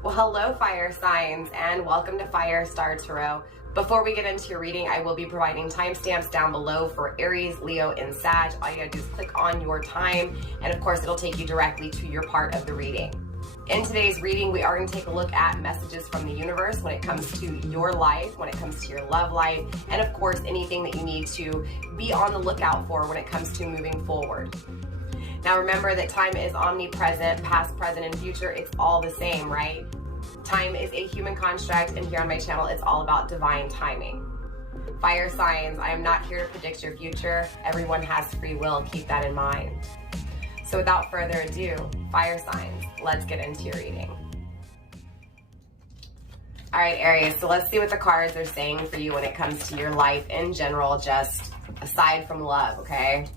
Well, hello fire signs and welcome to Firestar Tarot. Before we get into your reading, I will be providing timestamps down below for Aries, Leo, and Sag. All you gotta do is click on your time, and of course it'll take you directly to your part of the reading. In today's reading, we are going to take a look at messages from the universe when it comes to your life, when it comes to your love life, and of course anything that you need to be on the lookout for when it comes to moving forward. Now remember that time is omnipresent, past, present, and future. It's all the same, right? Time is a human construct, and here on my channel, it's all about divine timing. Fire signs, I am not here to predict your future. Everyone has free will. Keep that in mind. So without further ado, fire signs, let's get into your reading. All right, Aries, so let's see what the cards are saying for you when it comes to your life in general, just aside from love, okay?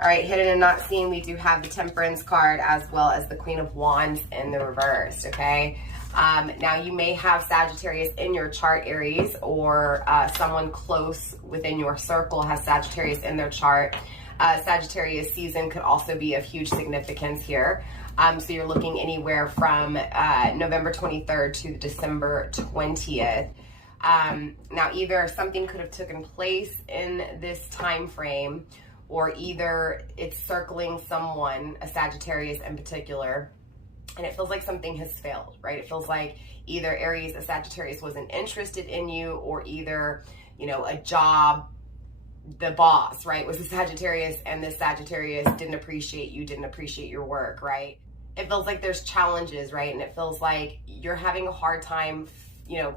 All right, hidden and not seen, we do have the Temperance card as well as the Queen of Wands in the reverse, okay? Now you may have Sagittarius in your chart, Aries, or someone close within your circle has Sagittarius in their chart. Sagittarius season could also be of huge significance here. So you're looking anywhere from November 23rd to December 20th. Now either something could have taken place in this time frame, or either it's circling someone, a Sagittarius in particular, and it feels like something has failed, right? It feels like either Aries, a Sagittarius, wasn't interested in you, or either, you know, a job, the boss, right, was a Sagittarius, and this Sagittarius didn't appreciate you, didn't appreciate your work, right? It feels like there's challenges, right? And it feels like you're having a hard time, you know,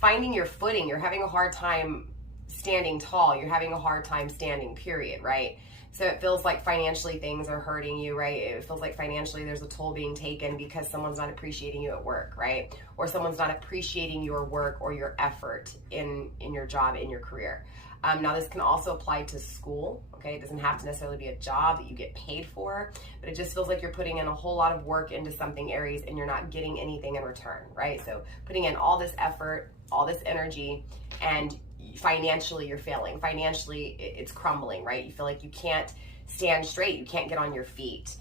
finding your footing. You're having a hard time standing tall. You're having a hard time standing, period, right? So it feels like financially things are hurting you, right? It feels like financially there's a toll being taken because someone's not appreciating you at work, right? Or someone's not appreciating your work or your effort in your job, in your career. Now this can also apply to school, okay? It doesn't have to necessarily be a job that you get paid for, but it just feels like you're putting in a whole lot of work into something, Aries, and you're not getting anything in return, right? So putting in all this effort, all this energy, and financially you're failing. Financially it's crumbling, right? You feel like you can't stand straight, you can't get on your feet.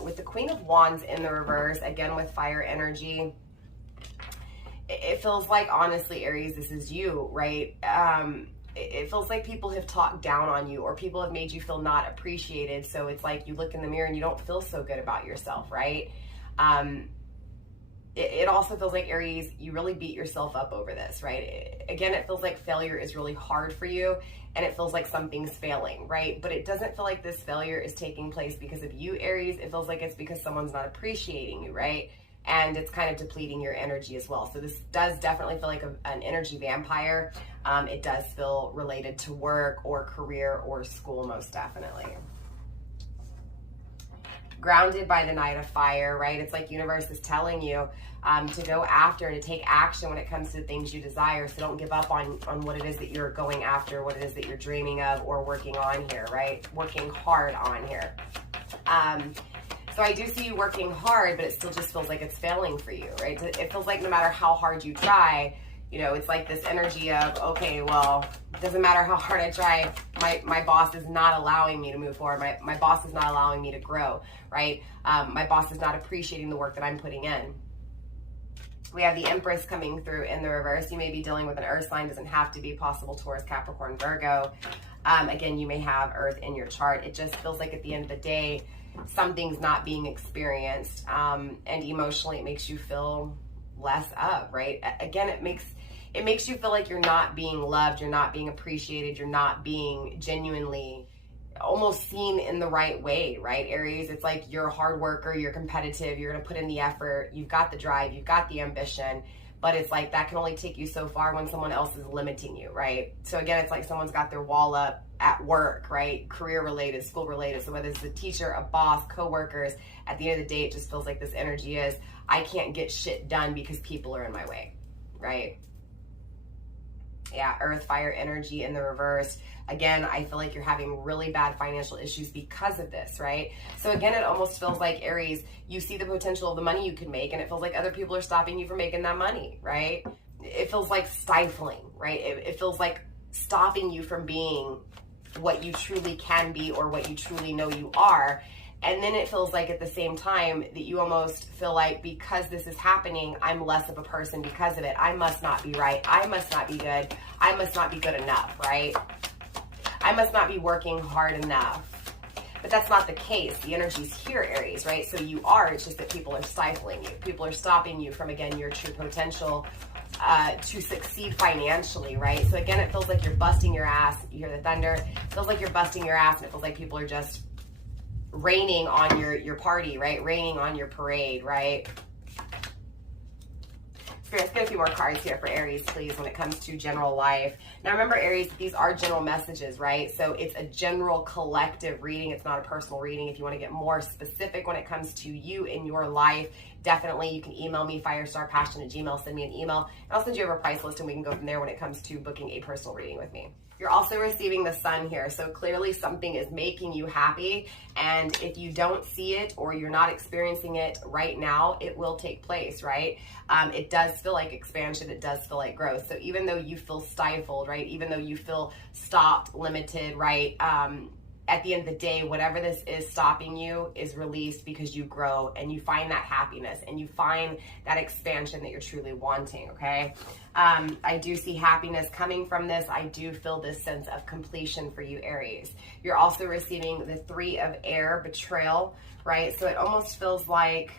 With the Queen of Wands in the reverse, again with fire energy, it feels like, honestly, Aries, this is you, right? It feels like people have talked down on you, or people have made you feel not appreciated. So it's like you look in the mirror and you don't feel so good about yourself, right? It also feels like, Aries, you really beat yourself up over this, right? Again, it feels like failure is really hard for you, and it feels like something's failing, right? But it doesn't feel like this failure is taking place because of you, Aries. It feels like it's because someone's not appreciating you, right? And it's kind of depleting your energy as well. So this does definitely feel like an energy vampire. It does feel related to work or career or school, most definitely. Grounded by the Knight of Fire, right? It's like universe is telling you to go after, to take action when it comes to the things you desire. So don't give up on what it is that you're going after, what it is that you're dreaming of or working on here, right? Working hard on here. So I do see you working hard, but it still just feels like it's failing for you, right? It feels like no matter how hard you try, you know, it's like this energy of, okay, well, it doesn't matter how hard I try, my boss is not allowing me to move forward. My boss is not allowing me to grow, right? My boss is not appreciating the work that I'm putting in. We have the Empress coming through in the reverse. You may be dealing with an earth sign, doesn't have to be possible, Taurus, Capricorn, Virgo. Again, you may have earth in your chart. It just feels like at the end of the day, something's not being experienced, and emotionally it makes you feel less of, right? Again, it makes you feel like you're not being loved, you're not being appreciated, you're not being genuinely almost seen in the right way, right, Aries? It's like you're a hard worker, you're competitive, you're gonna put in the effort, you've got the drive, you've got the ambition, but it's like that can only take you so far when someone else is limiting you, right? So again, it's like someone's got their wall up at work, right? Career related, school related. So whether it's a teacher, a boss, coworkers, at the end of the day, it just feels like this energy is, I can't get shit done because people are in my way, right? Yeah, earth, fire energy in the reverse. Again, I feel like you're having really bad financial issues because of this, right? So again, it almost feels like, Aries, you see the potential of the money you can make, and it feels like other people are stopping you from making that money, right? It feels like stifling, right? It feels like stopping you from being what you truly can be or what you truly know you are. And then it feels like at the same time that you almost feel like, because this is happening, I'm less of a person because of it. I must not be right. I must not be good. I must not be good enough, right? I must not be working hard enough. But that's not the case. The energy's here, Aries, right? So you are, it's just that people are stifling you. People are stopping you from, again, your true potential to succeed financially, right? So again, it feels like you're busting your ass. You hear the thunder. It feels like you're busting your ass, and it feels like people are just raining on your party, right? Raining on your parade, right? Let's get a few more cards here for Aries, please, when it comes to general life. Now, remember, Aries, these are general messages, right? So it's a general collective reading. It's not a personal reading. If you want to get more specific when it comes to you in your life, definitely you can email me, firestarpassion@gmail.com. Send me an email, and I'll send you over a price list, and we can go from there when it comes to booking a personal reading with me. You're also receiving the sun here, so clearly something is making you happy, and if you don't see it or you're not experiencing it right now, it will take place, right? It does feel like expansion, it does feel like growth. So even though you feel stifled, right, even though you feel stopped, limited, right, at the end of the day, whatever this is stopping you is released because you grow and you find that happiness and you find that expansion that you're truly wanting, okay? I do see happiness coming from this. I do feel this sense of completion for you, Aries. You're also receiving the 3 of air, betrayal, right? So it almost feels like,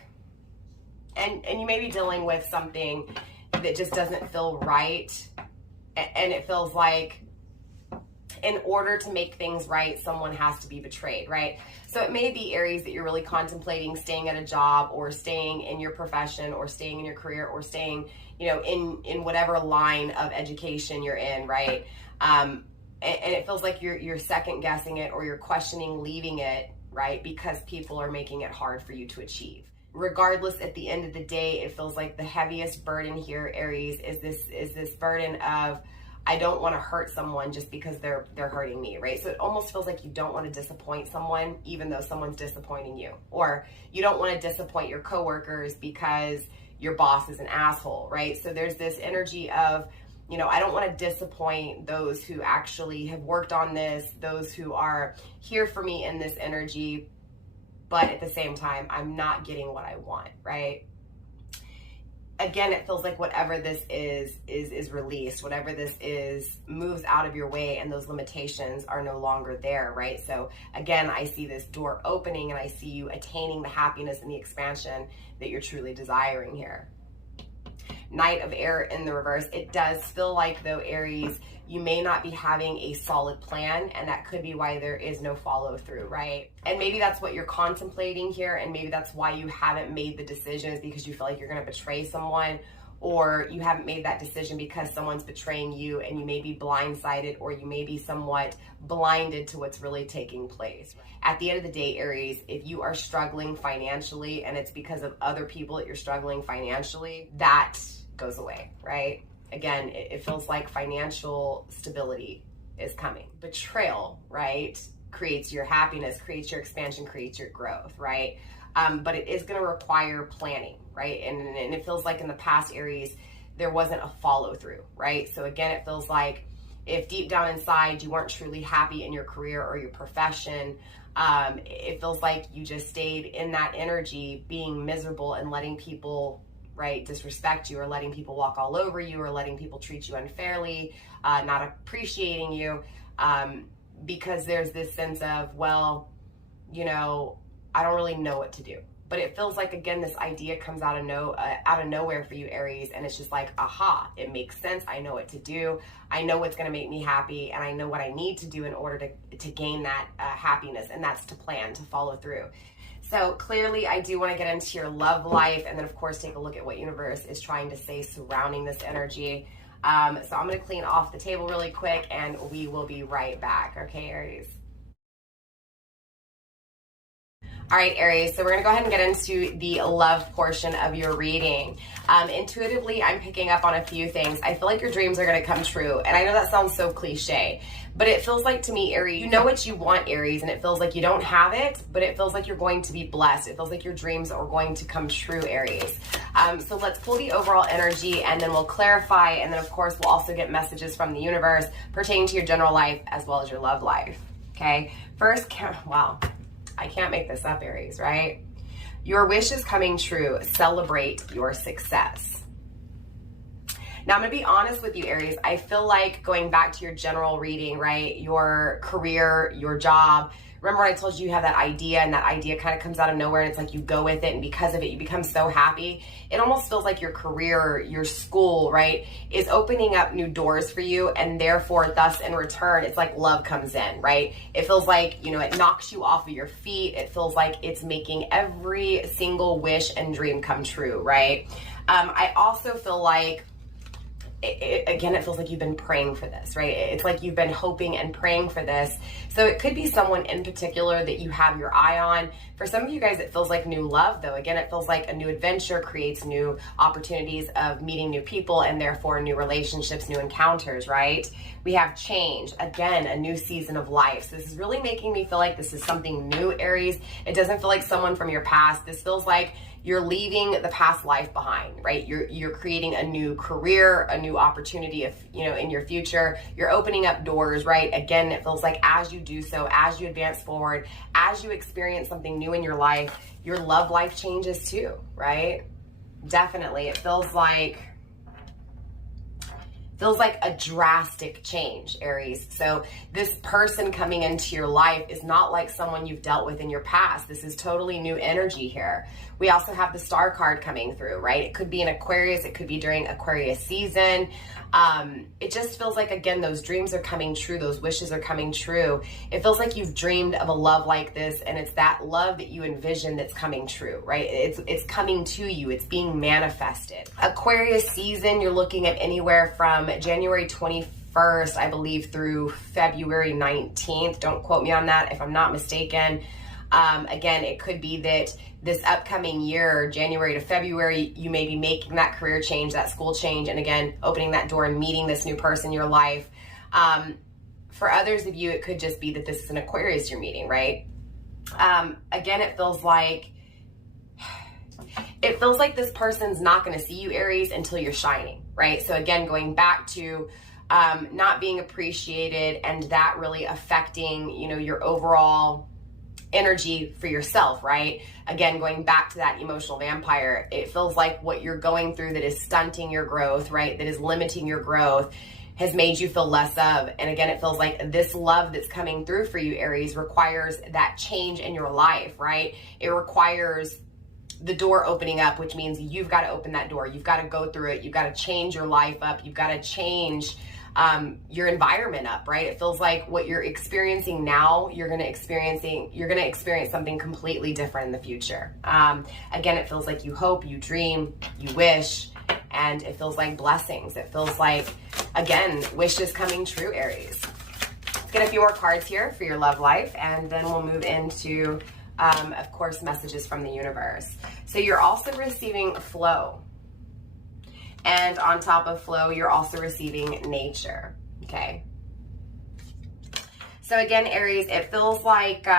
and you may be dealing with something that just doesn't feel right, and it feels like in order to make things right, someone has to be betrayed, right? So it may be, Aries, that you're really contemplating staying at a job or staying in your profession or staying in your career or staying, you know, in whatever line of education you're in, right? And it feels like you're second guessing it or you're questioning leaving it, right? Because people are making it hard for you to achieve. Regardless, at the end of the day, it feels like the heaviest burden here, Aries, is this burden of, I don't want to hurt someone just because they're hurting me, right? So it almost feels like you don't want to disappoint someone even though someone's disappointing you. Or you don't want to disappoint your coworkers because your boss is an asshole, right? So there's this energy of, you know, I don't want to disappoint those who actually have worked on this, those who are here for me in this energy, but at the same time, I'm not getting what I want, right? Again, it feels like whatever this is released, whatever this is moves out of your way, and those limitations are no longer there, right? So again, I see this door opening and I see you attaining the happiness and the expansion that you're truly desiring here. Knight of air in the reverse. It does feel like, though, Aries, you may not be having a solid plan, and that could be why there is no follow through, right? And maybe that's what you're contemplating here, and maybe that's why you haven't made the decision, is because you feel like you're going to betray someone, or you haven't made that decision because someone's betraying you and you may be blindsided, or you may be somewhat blinded to what's really taking place. At the end of the day, Aries, if you are struggling financially and it's because of other people that you're struggling financially, that goes away, right? Again, it feels like financial stability is coming. Betrayal, right, creates your happiness, creates your expansion, creates your growth, right? But it is going to require planning, right? And it feels like in the past, Aries, there wasn't a follow through, right? So again, it feels like if deep down inside you weren't truly happy in your career or your profession, it feels like you just stayed in that energy being miserable and letting people, right, disrespect you, or letting people walk all over you, or letting people treat you unfairly, not appreciating you, because there's this sense of, well, you know, I don't really know what to do. But it feels like, again, this idea comes out of nowhere for you, Aries, and it's just like, aha, it makes sense. I know what to do. I know what's going to make me happy, and I know what I need to do in order to gain that happiness, and that's to plan, to follow through. So clearly, I do want to get into your love life, and then, of course, take a look at what universe is trying to say surrounding this energy. So I'm going to clean off the table really quick, and we will be right back. Okay, Aries? All right, Aries, so we're going to go ahead and get into the love portion of your reading. Intuitively, I'm picking up on a few things. I feel like your dreams are going to come true, and I know that sounds so cliche, but it feels like, to me, Aries, you know what you want, Aries, and it feels like you don't have it, but it feels like you're going to be blessed. It feels like your dreams are going to come true, Aries. So let's pull the overall energy, and then we'll clarify, and then, of course, we'll also get messages from the universe pertaining to your general life as well as your love life, okay? First, wow. I can't make this up, Aries, right? Your wish is coming true. Celebrate your success. Now, I'm going to be honest with you, Aries. I feel like going back to your general reading, right? Your career, your job. Remember I told you have that idea, and that idea kind of comes out of nowhere, and it's like you go with it, and because of it, you become so happy. It almost feels like your career, your school, right, is opening up new doors for you, and therefore, thus in return, it's like love comes in, right? It feels like, you know, it knocks you off of your feet. It feels like it's making every single wish and dream come true, right? I also feel like, again, it feels like you've been praying for this, right? It's like you've been hoping and praying for this. So it could be someone in particular that you have your eye on. For some of you guys, it feels like new love, though. Again, it feels like a new adventure creates new opportunities of meeting new people, and therefore new relationships, new encounters, right? We have change. Again, a new season of life. So this is really making me feel like this is something new, Aries. It doesn't feel like someone from your past. This feels like you're leaving the past life behind, right? You're creating a new career, a new opportunity, if you know, in your future. You're opening up doors, right? Again, it feels like as you do so, as you advance forward, as you experience something new in your life, your love life changes too, right? Definitely. It feels like a drastic change, Aries. So this person coming into your life is not like someone you've dealt with in your past. This is totally new energy here. We also have the Star card coming through, right? It could be an Aquarius. It could be during Aquarius season. It just feels like, again, those dreams are coming true. Those wishes are coming true. It feels like you've dreamed of a love like this, and it's that love that you envision that's coming true, right? It's coming to you. It's being manifested. Aquarius season, you're looking at anywhere from January 21st, I believe, through February 19th. Don't quote me on that if I'm not mistaken. Again, it could be that this upcoming year, January to February, you may be making that career change, that school change, and again, opening that door and meeting this new person in your life. For others of you, it could just be that this is an Aquarius you're meeting, right? Again, it feels like this person's not going to see you, Aries, until you're shining, right? So again, going back to not being appreciated, and that really affecting, you know, your overall energy for yourself, right? Again, going back to that emotional vampire, it feels like what you're going through that is stunting your growth, right? That is limiting your growth, has made you feel less of. And again, it feels like this love that's coming through for you, Aries, requires that change in your life, right? It requires the door opening up, which means you've got to open that door. You've got to go through it. You've got to change your life up. You've got to change your environment up, right? It feels like what you're experiencing now, you're going to experience something completely different in the future. Again, it feels like you hope, you dream, you wish, and it feels like blessings. It feels like, again, wishes coming true, Aries. Let's get a few more cards here for your love life, and then we'll move into, of course, messages from the universe. So you're also receiving flow. And on top of flow, you're also receiving nature, okay? So again, Aries, it feels like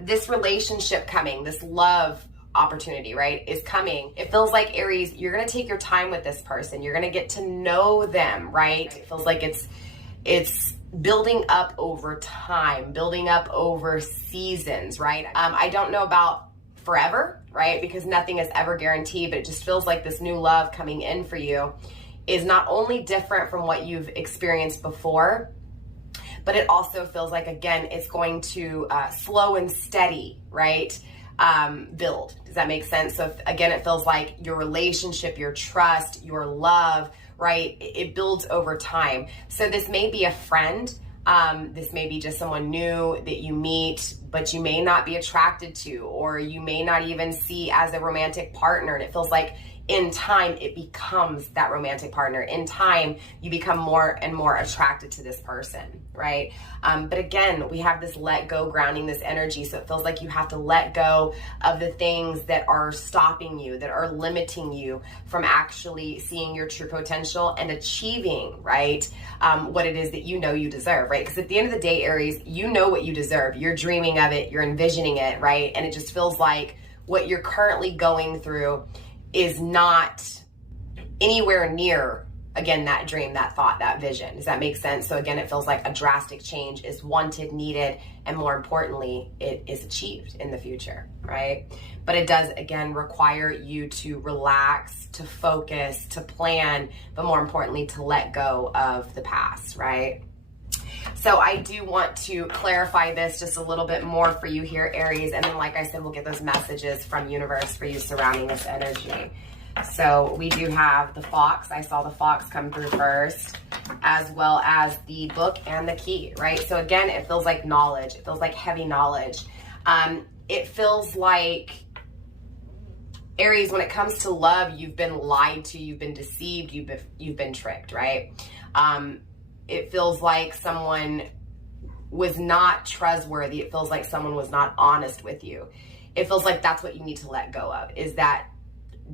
this relationship coming, this love opportunity, right, is coming. It feels like, Aries, you're going to take your time with this person. You're going to get to know them, right? It feels like it's building up over time, building up over seasons, right? I don't know about forever, right? Because nothing is ever guaranteed, but it just feels like this new love coming in for you is not only different from what you've experienced before, but it also feels like, again, it's going to slow and steady, right? Build. Does that make sense? So again, it feels like your relationship, your trust, your love, right? It builds over time. So this may be a friend. This may be just someone new that you meet, but you may not be attracted to, or you may not even see as a romantic partner. And it feels like in time, it becomes that romantic partner. In time, you become more and more attracted to this person, right? But again, we have this let go grounding this energy. So it feels like you have to let go of the things that are stopping you, that are limiting you from actually seeing your true potential and achieving, right? What it is that you know you deserve, right? Because at the end of the day, Aries, you know what you deserve. You're dreaming of it. You're envisioning it, right? And it just feels like what you're currently going through is not anywhere near again, that dream, that thought, that vision. Does that make sense? So again, it feels like a drastic change is wanted, needed, and more importantly, it is achieved in the future, right? But it does, again, require you to relax, to focus, to plan, but more importantly, to let go of the past, right? So I do want to clarify this just a little bit more for you here, Aries. And then, like I said, we'll get those messages from universe for you surrounding this energy. So we do have the fox. I saw the fox come through first, as well as the book and the key, right? So again, it feels like knowledge. It feels like heavy knowledge. It feels like, Aries, when it comes to love, you've been lied to, you've been deceived, you've been tricked, right? It feels like someone was not trustworthy. It feels like someone was not honest with you. It feels like that's what you need to let go of, is that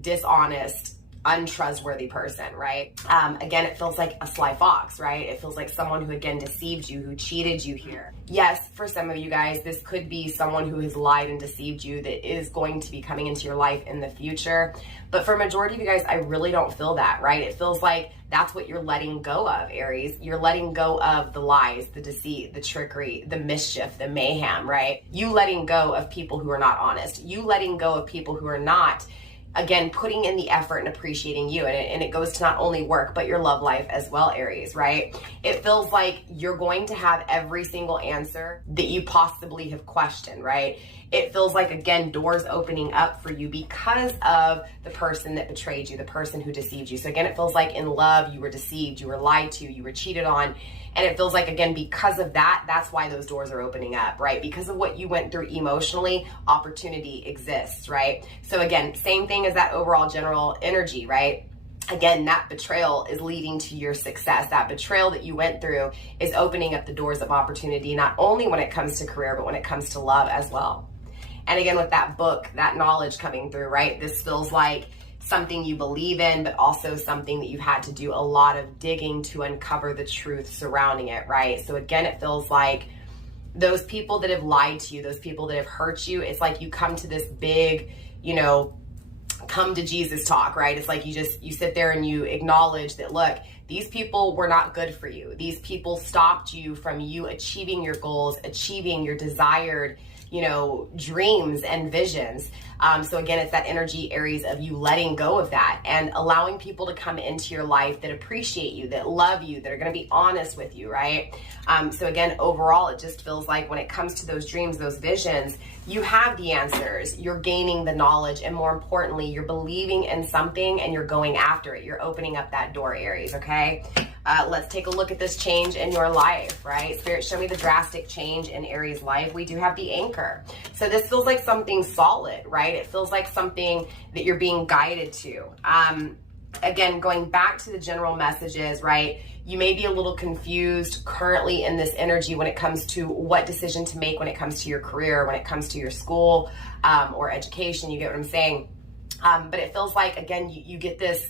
dishonest, untrustworthy person, right? Again, it feels like a sly fox, right? It feels like someone who, again, deceived you, who cheated you here. Yes, for some of you guys, this could be someone who has lied and deceived you that is going to be coming into your life in the future. But for a majority of you guys, I really don't feel that, right? It feels like that's what you're letting go of, Aries. You're letting go of the lies, the deceit, the trickery, the mischief, the mayhem, right? You letting go of people who are not honest. You letting go of people who are not, again, putting in the effort and appreciating you. And it goes to not only work, but your love life as well, Aries, right? It feels like you're going to have every single answer that you possibly have questioned, right? It feels like, again, doors opening up for you because of the person that betrayed you, the person who deceived you. So again, it feels like in love, you were deceived, you were lied to, you were cheated on. And it feels like, again, because of that, that's why those doors are opening up, right? Because of what you went through emotionally, opportunity exists, right? So again, same thing as that overall general energy, right? Again, that betrayal is leading to your success. That betrayal that you went through is opening up the doors of opportunity, not only when it comes to career, but when it comes to love as well. And again, with that book, that knowledge coming through, right? This feels like something you believe in, but also something that you've had to do a lot of digging to uncover the truth surrounding it, right? So again, it feels like those people that have lied to you, those people that have hurt you, it's like you come to this big, you know, come to Jesus talk, right? It's like you sit there and you acknowledge that, look, these people were not good for you. These people stopped you from you achieving your goals, achieving your desired, you know, dreams and visions. So again, it's that energy, Aries, of you letting go of that and allowing people to come into your life that appreciate you, that love you, that are going to be honest with you, right? So again, overall, it just feels like when it comes to those dreams, those visions, you have the answers, you're gaining the knowledge, and more importantly, you're believing in something and you're going after it. You're opening up that door, Aries, okay? Let's take a look at this change in your life, right? Spirit, show me the drastic change in Aries' life. We do have the anchor. So this feels like something solid, right? It feels like something that you're being guided to. Again, going back to the general messages, right? You may be a little confused currently in this energy when it comes to what decision to make when it comes to your career, when it comes to your school or education. You get what I'm saying? But it feels like, again, you get this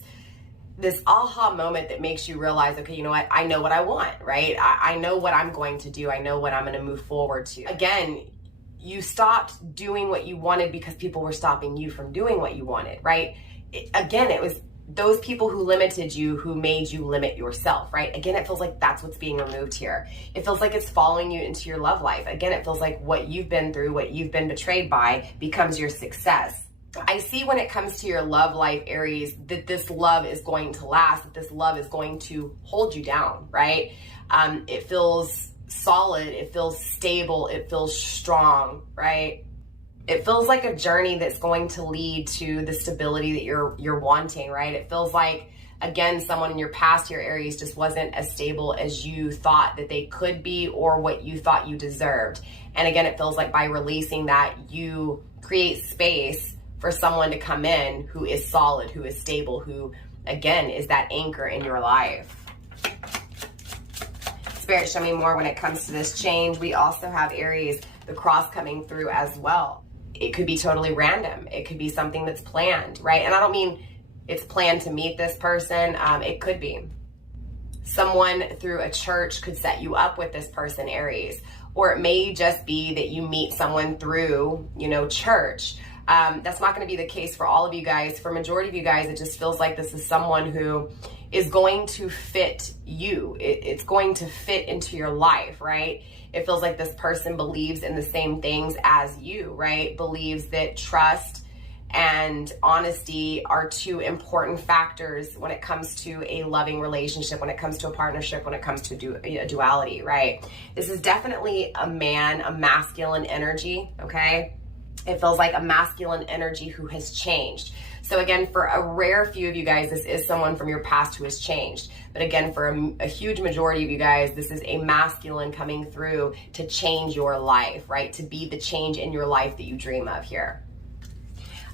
aha moment that makes you realize, okay, you know what? I know what I want, right? I know what I'm going to do. I know what I'm going to move forward to. Again, you stopped doing what you wanted because people were stopping you from doing what you wanted, right? It was those people who limited you, who made you limit yourself, right? Again, it feels like that's what's being removed here. It feels like it's following you into your love life. Again, it feels like what you've been through, what you've been betrayed by becomes your success. I see when it comes to your love life, Aries, that this love is going to last, that this love is going to hold you down, right? It feels solid, it feels stable, it feels strong, right? It feels like a journey that's going to lead to the stability that you're wanting, right? It feels like, again, someone in your past here, Aries, just wasn't as stable as you thought that they could be or what you thought you deserved. And again, it feels like by releasing that, you create space for someone to come in who is solid, who is stable, who, again, is that anchor in your life. Spirit, show me more when it comes to this change. We also have, Aries, the cross coming through as well. It could be totally random. It could be something that's planned, right? And I don't mean it's planned to meet this person. It could be someone through a church could set you up with this person, Aries. Or it may just be that you meet someone through, you know, church. That's not going to be the case for all of you guys. For majority of you guys, it just feels like this is someone who is going to fit you. It's going to fit into your life, right? It feels like this person believes in the same things as you, right? Believes that trust and honesty are two important factors when it comes to a loving relationship, when it comes to a partnership, when it comes to a duality, right? This is definitely a man, a masculine energy, okay? It feels like a masculine energy who has changed. So again, for a rare few of you guys, this is someone from your past who has changed. But again, for a huge majority of you guys, this is a masculine coming through to change your life, right? To be the change in your life that you dream of here.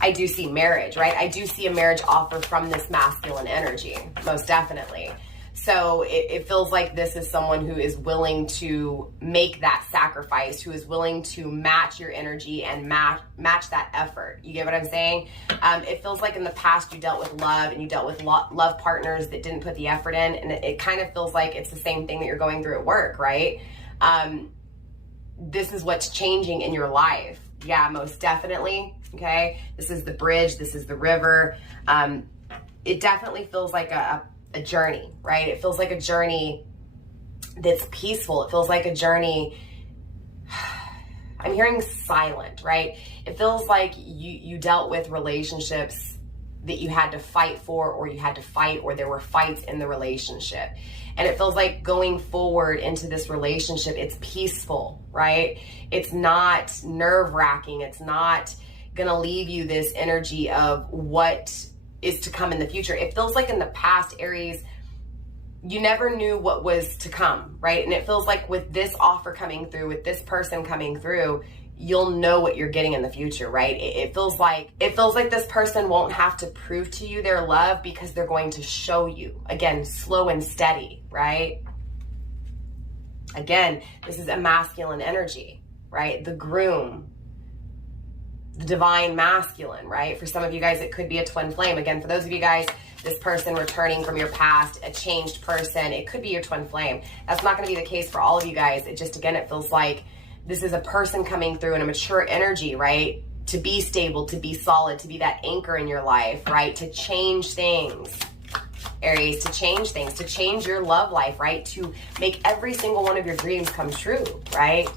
I do see marriage, right? I do see a marriage offer from this masculine energy, most definitely. So it feels like this is someone who is willing to make that sacrifice, who is willing to match your energy and match that effort. You get what I'm saying? It feels like in the past you dealt with love and you dealt with love partners that didn't put the effort in. And it kind of feels like it's the same thing that you're going through at work, right? This is what's changing in your life. Yeah, most definitely. Okay. This is the bridge. This is the river. It definitely feels like a journey, right? It feels like a journey that's peaceful. It feels like a journey. I'm hearing silent, right? It feels like you dealt with relationships that you had to fight for, or you had to fight, or there were fights in the relationship. And it feels like going forward into this relationship, it's peaceful, right? It's not nerve-wracking. It's not gonna leave you this energy of what is to come in the future. It feels like in the past, Aries, you never knew what was to come, right? And it feels like with this offer coming through, with this person coming through, you'll know what you're getting in the future, right? It feels like this person won't have to prove to you their love, because they're going to show you, again, slow and steady, right? Again, this is a masculine energy, right? The groom, the divine masculine, right? For some of you guys, it could be a twin flame. Again, for those of you guys, this person returning from your past, a changed person, it could be your twin flame. That's not going to be the case for all of you guys. It just, again, it feels like this is a person coming through in a mature energy, right? To be stable, to be solid, to be that anchor in your life, right? To change things, Aries, to change things, to change your love life, right? To make every single one of your dreams come true, right?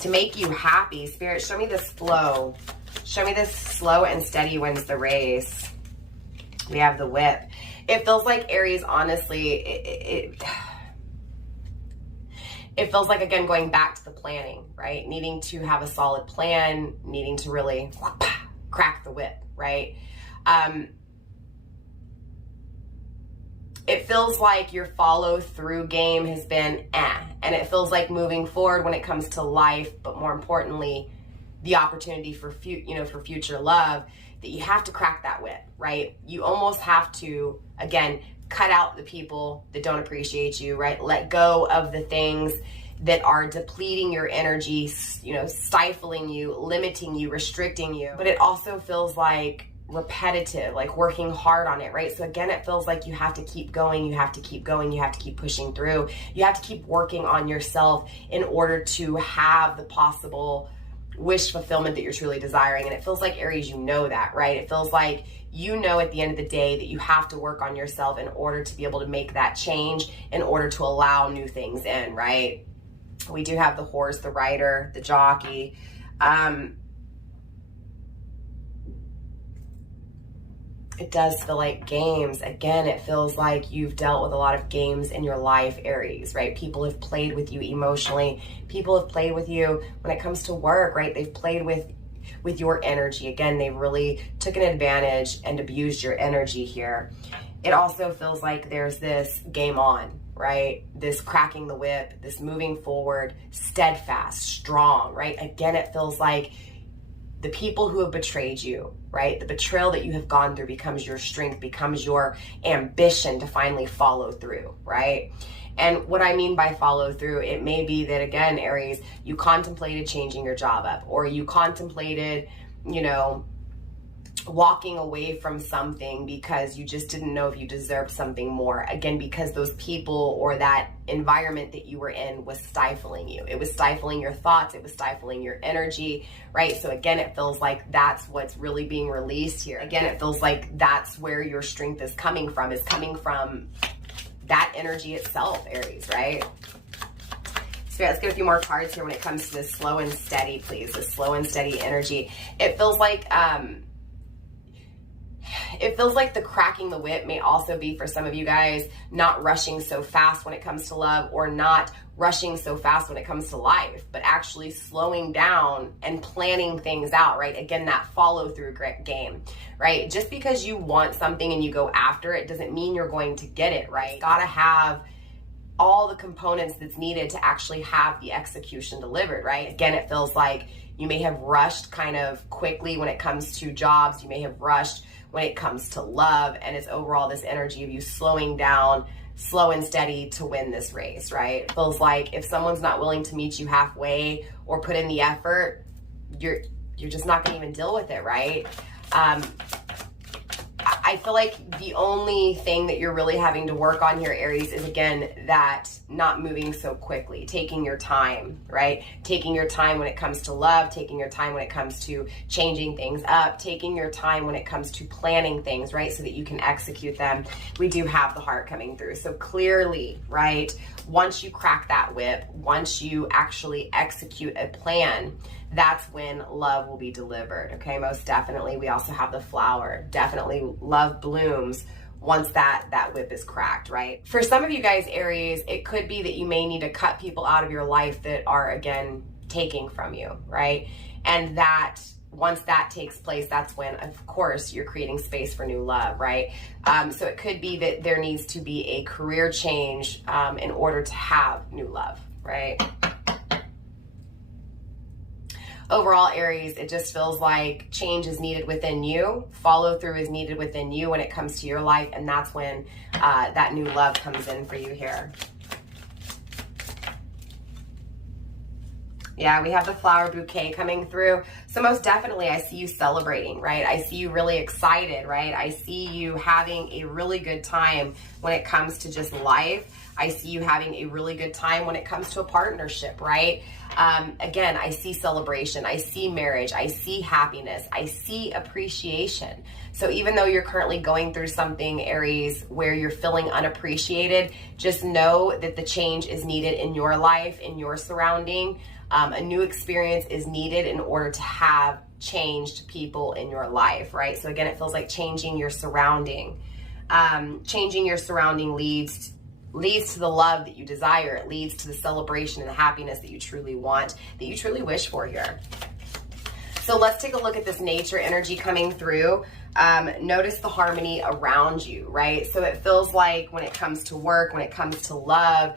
To make you happy. Spirit, show me this flow. Show me this slow and steady wins the race. We have the whip. It feels like, Aries, honestly, it feels like, again, going back to the planning, right? Needing to have a solid plan, needing to really crack the whip, right? It feels like your follow through game has been and it feels like moving forward when it comes to life, but more importantly, the opportunity for future love, that you have to crack that whip, right? You almost have to, again, cut out the people that don't appreciate you, right? Let go of the things that are depleting your energy, stifling you, limiting you, restricting you. But it also feels like repetitive, like working hard on it, right? So again, it feels like you have to keep going, you have to keep going, you have to keep pushing through. You have to keep working on yourself in order to have the possible wish fulfillment that you're truly desiring. And it feels like, Aries, you know that, right? It feels like you know at the end of the day that you have to work on yourself in order to be able to make that change, in order to allow new things in, right? We do have the horse, the rider, the jockey. It does feel like games. Again, it feels like you've dealt with a lot of games in your life, Aries, right? People have played with you emotionally. People have played with you when it comes to work, right? They've played with your energy. Again, they really took an advantage and abused your energy here. It also feels like there's this game on, right? This cracking the whip, this moving forward, steadfast, strong, right? Again, it feels like the people who have betrayed you, right? The betrayal that you have gone through becomes your strength, becomes your ambition to finally follow through, right? And what I mean by follow through, it may be that, again, Aries, you contemplated changing your job up, or you contemplated, walking away from something because you just didn't know if you deserved something more. Again, because those people or that environment that you were in was stifling you. It was stifling your thoughts. It was stifling your energy, right? So again, it feels like that's what's really being released here. Again, it feels like that's where your strength is coming from that energy itself, Aries, right? So let's get a few more cards here when it comes to this slow and steady, please. This slow and steady energy. It feels like the cracking the whip may also be for some of you guys not rushing so fast when it comes to love, or not rushing so fast when it comes to life, but actually slowing down and planning things out, right? Again, that follow through game, right? Just because you want something and you go after it doesn't mean you're going to get it, right? Gotta have all the components that's needed to actually have the execution delivered, right? Again, it feels like you may have rushed kind of quickly when it comes to jobs. You may have rushed when it comes to love, and it's overall this energy of you slowing down, slow and steady to win this race, right? It feels like if someone's not willing to meet you halfway or put in the effort, you're just not gonna even deal with it, right? I feel like the only thing that you're really having to work on here, Aries, is again, that not moving so quickly, taking your time, right? Taking your time when it comes to love, taking your time when it comes to changing things up, taking your time when it comes to planning things, right? So that you can execute them. We do have the heart coming through. So clearly, right? Once you crack that whip, once you actually execute a plan, that's when love will be delivered, okay? Most definitely. We also have the flower. Definitely love blooms once that whip is cracked, right? For some of you guys, Aries, it could be that you may need to cut people out of your life that are, again, taking from you, right? And that once that takes place, that's when, of course, you're creating space for new love, right? So it could be that there needs to be a career change in order to have new love, right? Overall, Aries, it just feels like change is needed within you. Follow through is needed within you when it comes to your life. And that's when that new love comes in for you here. Yeah, we have the flower bouquet coming through. So most definitely I see you celebrating, right? I see you really excited, right? I see you having a really good time when it comes to just life. I see you having a really good time when it comes to a partnership, right? Again, I see celebration, I see marriage, I see happiness, I see appreciation. So even though you're currently going through something, Aries, where you're feeling unappreciated, just know that the change is needed in your life, in your surrounding. A new experience is needed in order to have changed people in your life, right? So again, it feels like changing your surrounding. Changing your surrounding leads to the love that you desire. It leads to the celebration and the happiness that you truly want, that you truly wish for here. So let's take a look at this nature energy coming through. Notice the harmony around you, right? So it feels like when it comes to work, when it comes to love,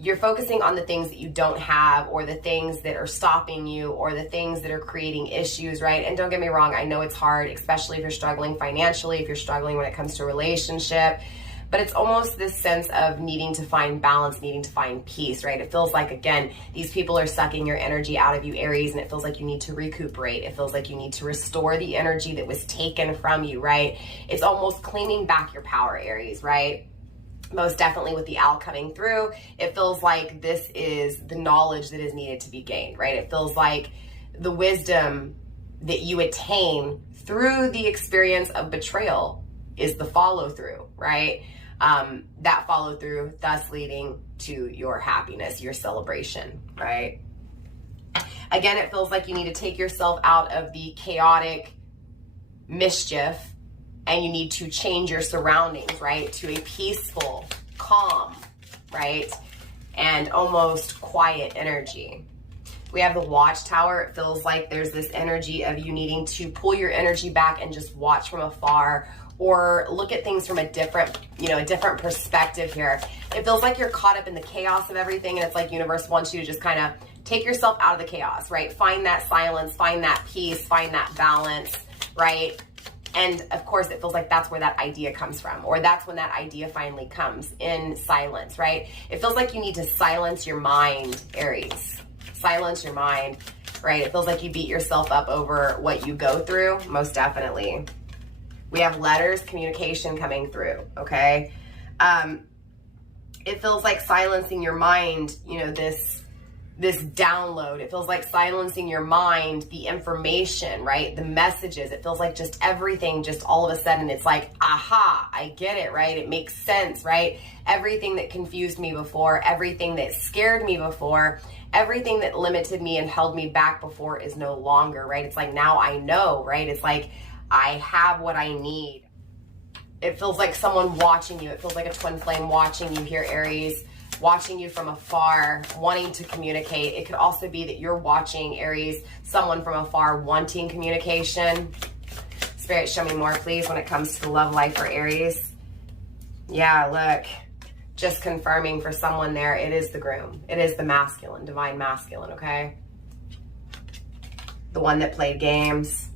you're focusing on the things that you don't have, or the things that are stopping you, or the things that are creating issues, right? And don't get me wrong, I know it's hard, especially if you're struggling financially, if you're struggling when it comes to a relationship. But it's almost this sense of needing to find balance, needing to find peace, right? It feels like, again, these people are sucking your energy out of you, Aries, and it feels like you need to recuperate. It feels like you need to restore the energy that was taken from you, right? It's almost claiming back your power, Aries, right? Most definitely with the owl coming through, it feels like this is the knowledge that is needed to be gained, right? It feels like the wisdom that you attain through the experience of betrayal is the follow through, right? That follow through, thus leading to your happiness, your celebration, right? Again, it feels like you need to take yourself out of the chaotic mischief, and you need to change your surroundings, right? To a peaceful, calm, right? And almost quiet energy. We have the watchtower. It feels like there's this energy of you needing to pull your energy back and just watch from afar, or look at things from a different, a different perspective here. It feels like you're caught up in the chaos of everything, and it's like universe wants you to just kind of take yourself out of the chaos, right? Find that silence, find that peace, find that balance, right? And of course, it feels like that's where that idea comes from, or that's when that idea finally comes, in silence, right? It feels like you need to silence your mind, Aries. Silence your mind, right? It feels like you beat yourself up over what you go through, most definitely. We have letters, communication coming through, okay? It feels like silencing your mind, you know, this download. It feels like silencing your mind, the information, right? The messages. It feels like just everything, just all of a sudden, it's like, aha, I get it, right? It makes sense, right? Everything that confused me before, everything that scared me before, everything that limited me and held me back before is no longer, right? It's like, now I know, right? It's like, I have what I need. It feels like someone watching you. It feels like a twin flame watching you here, Aries, watching you from afar, wanting to communicate. It could also be that you're watching, Aries, someone from afar wanting communication. Spirit, show me more, please, when it comes to the love life for Aries. Yeah, look, just confirming for someone there, it is the groom. It is the masculine, divine masculine, okay? The one that played games,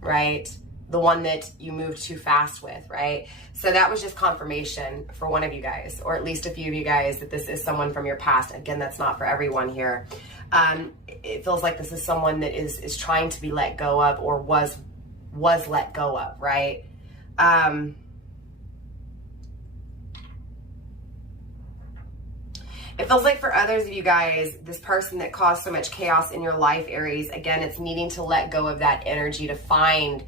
right? The one that you moved too fast with, right? So that was just confirmation for one of you guys, or at least a few of you guys, that this is someone from your past. Again, that's not for everyone here. It feels like this is someone that is trying to be let go of, or was let go of, right? It feels like for others of you guys, this person that caused so much chaos in your life, Aries, again, it's needing to let go of that energy to finally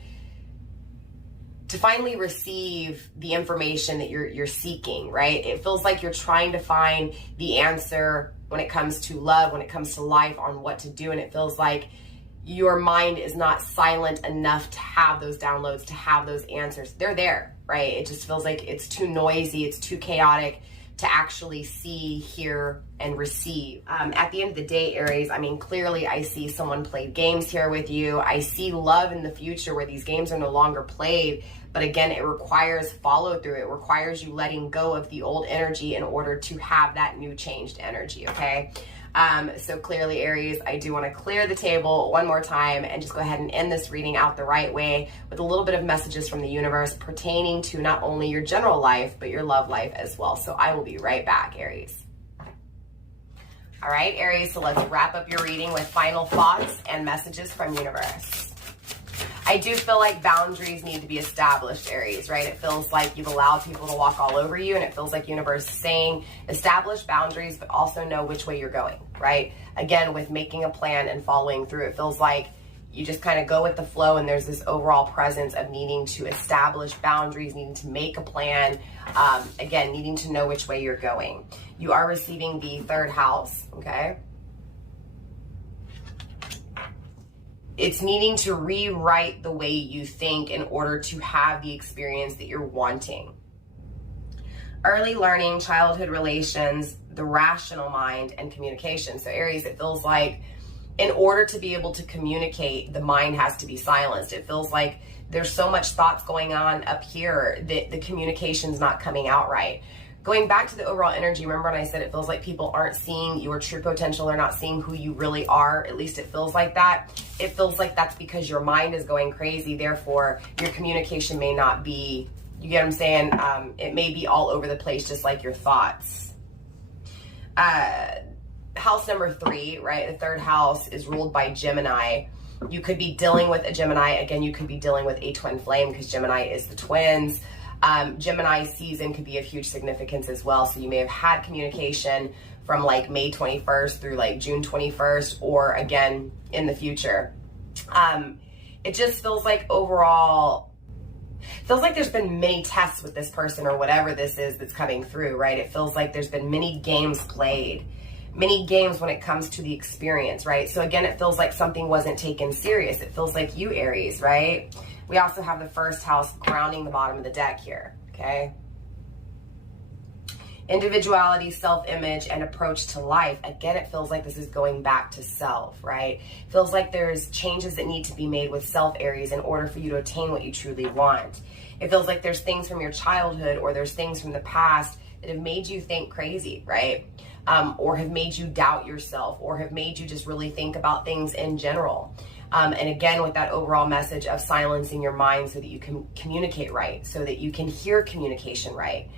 receive the information that you're seeking, right? It feels like you're trying to find the answer when it comes to love, when it comes to life, on what to do. And it feels like your mind is not silent enough to have those downloads, to have those answers. They're there, right? It just feels like it's too noisy, it's too chaotic to actually see, hear, and receive. At the end of the day, Aries, I mean, clearly I see someone played games here with you. I see love in the future where these games are no longer played. But again, it requires follow through. It requires you letting go of the old energy in order to have that new changed energy, okay? So clearly, Aries, I do want to clear the table one more time and just go ahead and end this reading out the right way with a little bit of messages from the universe pertaining to not only your general life, but your love life as well. So I will be right back, Aries. All right, Aries, so let's wrap up your reading with final thoughts and messages from universe. I do feel like boundaries need to be established, Aries, right? It feels like you've allowed people to walk all over you, and it feels like universe is saying establish boundaries, but also know which way you're going, right? Again, with making a plan and following through, it feels like you just kind of go with the flow, and there's this overall presence of needing to establish boundaries, needing to make a plan, again, needing to know which way you're going. You are receiving the third house, okay? It's needing to rewrite the way you think in order to have the experience that you're wanting. Early learning, childhood relations, the rational mind, and communication. So Aries, it feels like in order to be able to communicate, the mind has to be silenced. It feels like there's so much thoughts going on up here that the communication's not coming out right. Going back to the overall energy, remember when I said it feels like people aren't seeing your true potential, they're not seeing who you really are, at least it feels like that. It feels like that's because your mind is going crazy, therefore your communication may not be, you get what I'm saying? It may be all over the place, just like your thoughts. House number 3, right? The third house is ruled by Gemini. You could be dealing with a Gemini. Again, you could be dealing with a twin flame because Gemini is the twins. Gemini season could be of huge significance as well. So you may have had communication from like May 21st through like June 21st, or again, in the future. It just feels like overall, feels like there's been many tests with this person or whatever this is that's coming through, right? It feels like there's been many games played, many games when it comes to the experience, right? So again, it feels like something wasn't taken serious. It feels like you, Aries, right? We also have the first house grounding the bottom of the deck here, okay? Individuality, self-image, and approach to life. Again, it feels like this is going back to self, right? It feels like there's changes that need to be made with self, Aries, in order for you to attain what you truly want. It feels like there's things from your childhood or there's things from the past that have made you think crazy, right? Or have made you doubt yourself, or have made you just really think about things in general. And again, with that overall message of silencing your mind so that you can communicate right, so that you can hear communication right.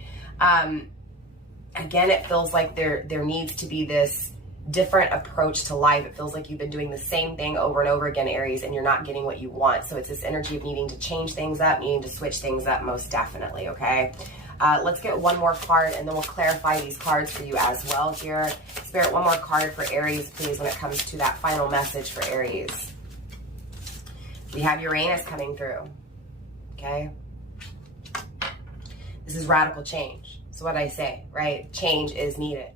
Again, it feels like there needs to be this different approach to life. It feels like you've been doing the same thing over and over again, Aries, and you're not getting what you want. So it's this energy of needing to change things up, needing to switch things up, most definitely, okay? Let's get one more card, and then we'll clarify these cards for you as well here. Spirit, one more card for Aries, please, when it comes to that final message for Aries. We have Uranus coming through, okay? This is radical change. So what I say, right? Change is needed.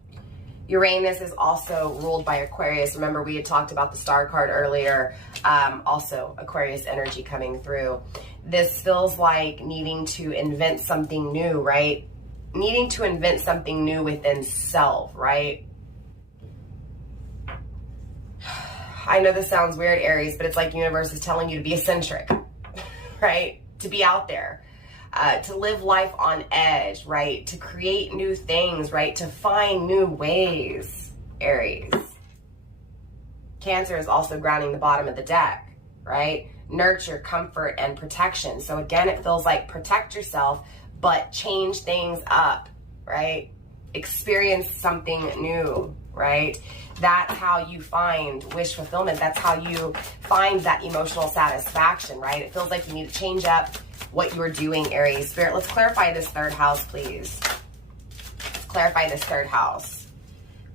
Uranus is also ruled by Aquarius. Remember, we had talked about the star card earlier. Also, Aquarius energy coming through. This feels like needing to invent something new, right? Needing to invent something new within self, right? I know this sounds weird, Aries, but it's like the universe is telling you to be eccentric, right? To be out there. To live life on edge, right? To create new things, right? To find new ways, Aries. Cancer is also grounding the bottom of the deck, right? Nurture, comfort, and protection. So again, it feels like protect yourself, but change things up, right? Experience something new, right? That's how you find wish fulfillment. That's how you find that emotional satisfaction, right? It feels like you need to change up what you're doing, Aries. Spirit, let's clarify this third house, please. Let's clarify this third house.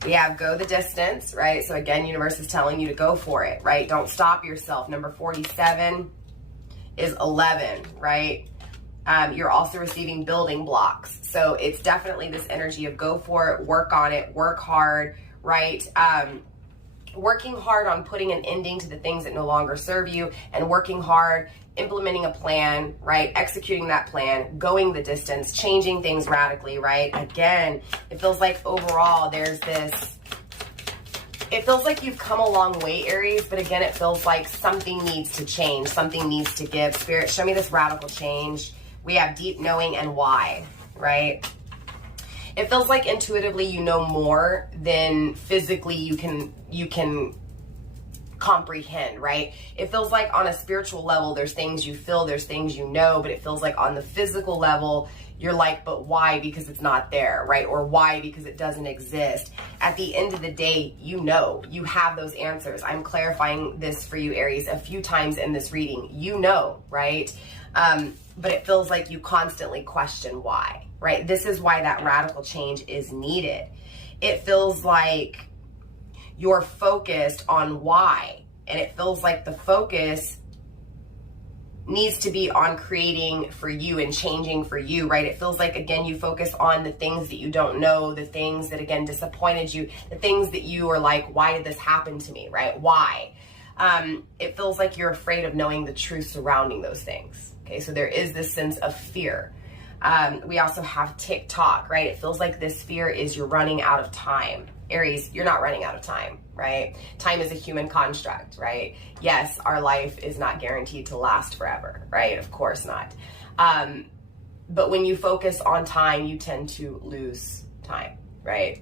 We have go the distance, right? So again, universe is telling you to go for it, right? Don't stop yourself. Number 47 is 11, right? You're also receiving building blocks. So it's definitely this energy of go for it, work on it, work hard, right? Working hard on putting an ending to the things that no longer serve you, and working hard, implementing a plan, right? Executing that plan, going the distance, changing things radically, right? Again, it feels like overall there's this, it feels like you've come a long way, Aries, but again, it feels like something needs to change, something needs to give. Spirit, show me this radical change. We have deep knowing and why, right? It feels like intuitively you know more than physically you can comprehend, right? It feels like on a spiritual level, there's things you feel, there's things you know, but it feels like on the physical level, you're like, but why? Because it's not there, right? Or why? Because it doesn't exist. At the end of the day, you know, you have those answers. I'm clarifying this for you, Aries, a few times in this reading. You know, right? But it feels like you constantly question why, right? This is why that radical change is needed. It feels like you're focused on why, and it feels like the focus needs to be on creating for you and changing for you, right? It feels like, again, you focus on the things that you don't know, the things that, again, disappointed you, the things that you are like, why did this happen to me, right? Why? It feels like you're afraid of knowing the truth surrounding those things, okay? So there is this sense of fear. We also have TikTok, right? It feels like this fear is you're running out of time. Aries, you're not running out of time, right? Time is a human construct, right? Yes, our life is not guaranteed to last forever, right? Of course not. But when you focus on time, you tend to lose time, right?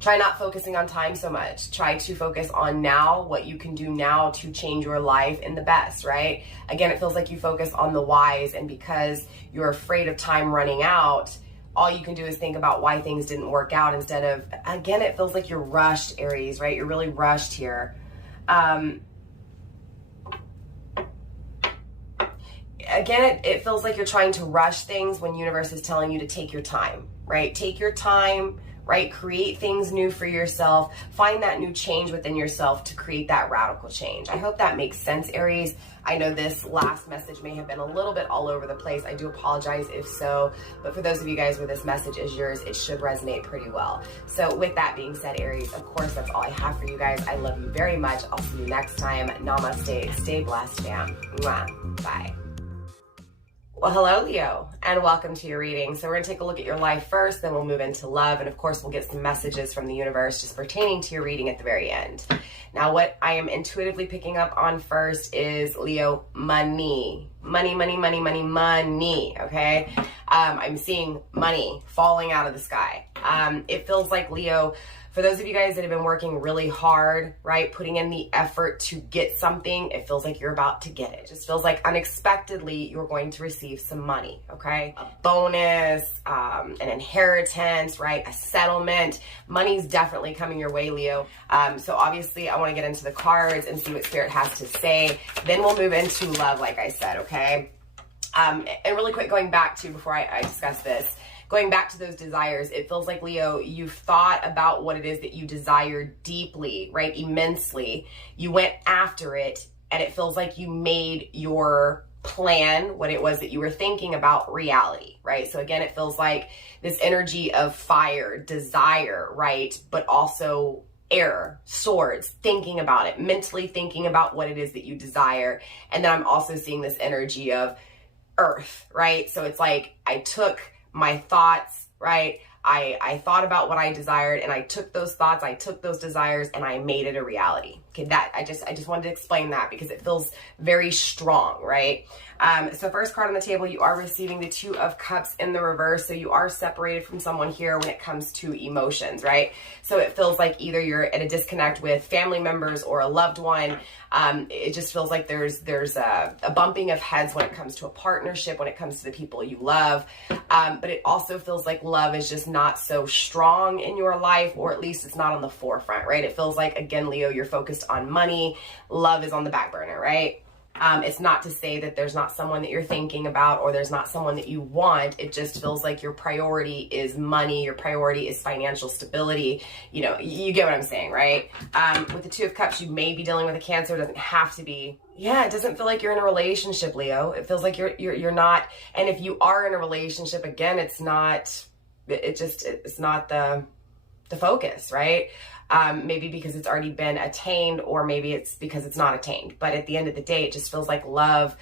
Try not focusing on time so much. Try to focus on now, what you can do now to change your life in the best, right? Again, it feels like you focus on the whys, and because you're afraid of time running out, all you can do is think about why things didn't work out instead of, again, it feels like you're rushed, Aries, right? You're really rushed here. Again, it feels like you're trying to rush things when universe is telling you to take your time, right? Take your time, right? Create things new for yourself. Find that new change within yourself to create that radical change. I hope that makes sense, Aries. I know this last message may have been a little bit all over the place. I do apologize if so, but for those of you guys where this message is yours, it should resonate pretty well. So with that being said, Aries, of course, that's all I have for you guys. I love you very much. I'll see you next time. Namaste. Stay blessed, fam. Mwah. Bye. Well, hello, Leo, and welcome to your reading. So we're going to take a look at your life first, then we'll move into love, and of course, we'll get some messages from the universe just pertaining to your reading at the very end. Now, what I am intuitively picking up on first is, Leo, money. Money, money, money, money, money, okay? I'm seeing money falling out of the sky. It feels like, Leo, For those of you guys that have been working really hard, right, putting in the effort to get something, it feels like you're about to get it. It just feels like unexpectedly you're going to receive some money, okay? A bonus, an inheritance, right, a settlement. Money's definitely coming your way, Leo. So obviously I want to get into the cards and see what Spirit has to say. Then we'll move into love, like I said, okay? And really quick, going back to, before I discuss this, going back to those desires, it feels like, Leo, you've thought about what it is that you desire deeply, right? Immensely. You went after it, and it feels like you made your plan, what it was that you were thinking about, reality, right? So again, it feels like this energy of fire, desire, right? But also air, swords, thinking about it, mentally thinking about what it is that you desire. And then I'm also seeing this energy of earth, right? So it's like I took my thoughts, right? I thought about what I desired, and I took those thoughts, I took those desires, and I made it a reality. Okay, that I just wanted to explain that because it feels very strong, right? So first card on the table, you are receiving the Two of Cups in the reverse. So you are separated from someone here when it comes to emotions, right? So it feels like either you're at a disconnect with family members or a loved one. It just feels like there's a bumping of heads when it comes to a partnership, when it comes to the people you love. But it also feels like love is just not so strong in your life, or at least it's not on the forefront, right? It feels like, again, Leo, you're focused on money. Love is on the back burner, right? It's not to say that there's not someone that you're thinking about or there's not someone that you want. It just feels like your priority is money. Your priority is financial stability. You know, you get what I'm saying, right? With the Two of Cups, you may be dealing with a Cancer. It doesn't have to be. Yeah, it doesn't feel like you're in a relationship, Leo. It feels like you're not. And if you are in a relationship, again, it's not the focus, right? Maybe because it's already been attained, or maybe it's because it's not attained. But at the end of the day, it just feels like love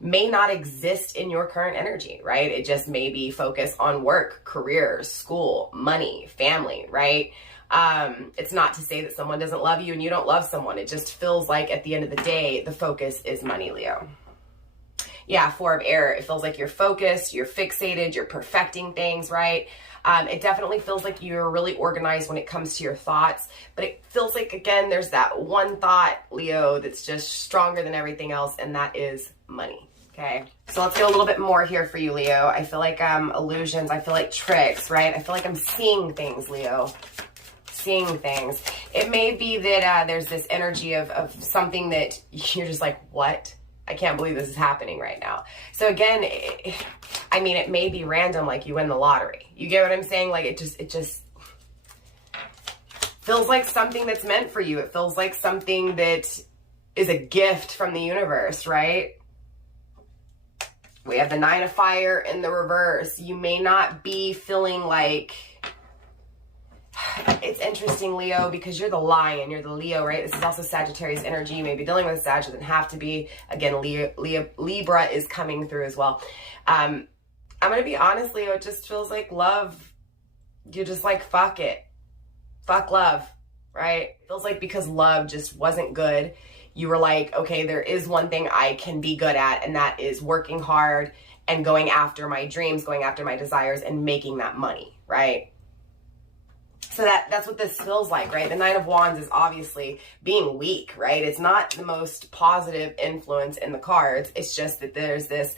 may not exist in your current energy, right? It just may be focused on work, career, school, money, family, right? It's not to say that someone doesn't love you and you don't love someone. It just feels like at the end of the day, the focus is money, Leo. Yeah, Four of Air. It feels like you're focused, you're fixated, you're perfecting things, right? It definitely feels like you're really organized when it comes to your thoughts, but it feels like, again, there's that one thought, Leo, that's just stronger than everything else, and that is money. Okay, so let's get a little bit more here for you, Leo. I feel like illusions, I feel like tricks, right? I feel like I'm seeing things, Leo. Seeing things. It may be that there's this energy of something that you're just like, what? I can't believe this is happening right now. So again, it may be random, like you win the lottery. You get what I'm saying? Like it just feels like something that's meant for you. It feels like something that is a gift from the universe, right? We have the Nine of Fire in the reverse. You may not be feeling like, it's interesting, Leo, because you're the Lion, you're the Leo, right? This is also Sagittarius energy. You may be dealing with a Sag, doesn't have to be. Again, Libra is coming through as well. I'm going to be honest, Leo, it just feels like love. You're just like, fuck it. Fuck love, right? It feels like because love just wasn't good, you were like, okay, there is one thing I can be good at, and that is working hard and going after my dreams, going after my desires, and making that money, right? So that's what this feels like, right? The Nine of Wands is obviously being weak, right? It's not the most positive influence in the cards. It's just that there's this,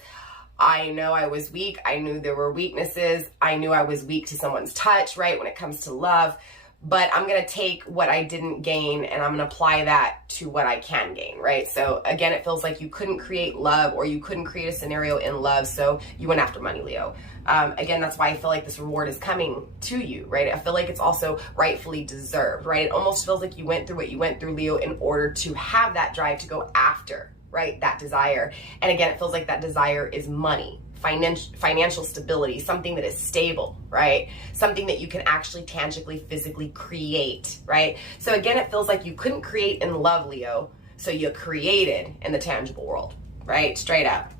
I know I was weak. I knew there were weaknesses. I knew I was weak to someone's touch, right? When it comes to love. But I'm going to take what I didn't gain and I'm going to apply that to what I can gain, right? So again, it feels like you couldn't create love, or you couldn't create a scenario in love, so you went after money, Leo. Again, that's why I feel like this reward is coming to you, right? I feel like it's also rightfully deserved, right? It almost feels like you went through what you went through, Leo, in order to have that drive to go after, right, that desire. And again, it feels like that desire is money. Financial stability, something that is stable, right? Something that you can actually tangibly, physically create, right? So again, it feels like you couldn't create in love, Leo, so you created in the tangible world, right? Straight up.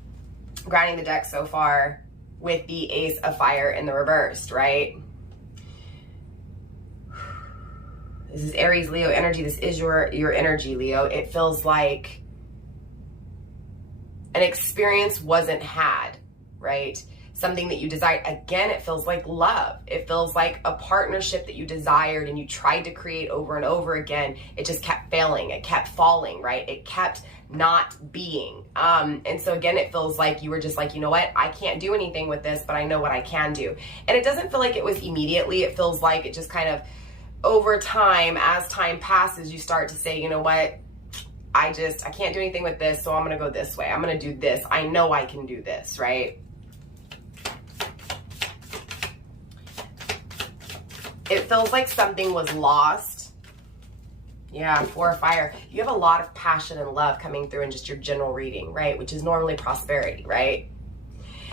Grinding the deck so far with the Ace of Fire in the reversed, right? This is Aries, Leo energy. This is your energy, Leo. It feels like an experience wasn't had, right? something that you desired. Again, it feels like love. It feels like a partnership that you desired and you tried to create over and over again. It just kept failing. It kept falling, right? It kept not being. And so again, it feels like you were just like, you know what? I can't do anything with this, but I know what I can do. And it doesn't feel like it was immediately. It feels like it just kind of over time, as time passes, you start to say, you know what? I can't do anything with this, so I'm going to go this way. I'm going to do this. I know I can do this, right? It feels like something was lost. Yeah, 4 of Fire. You have a lot of passion and love coming through in just your general reading, right? Which is normally prosperity, right?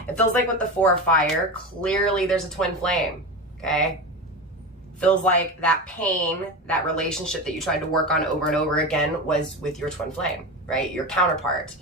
It feels like with the 4 of Fire, clearly there's a twin flame, okay? Feels like that pain, that relationship that you tried to work on over and over again was with your twin flame, right? Your counterpart.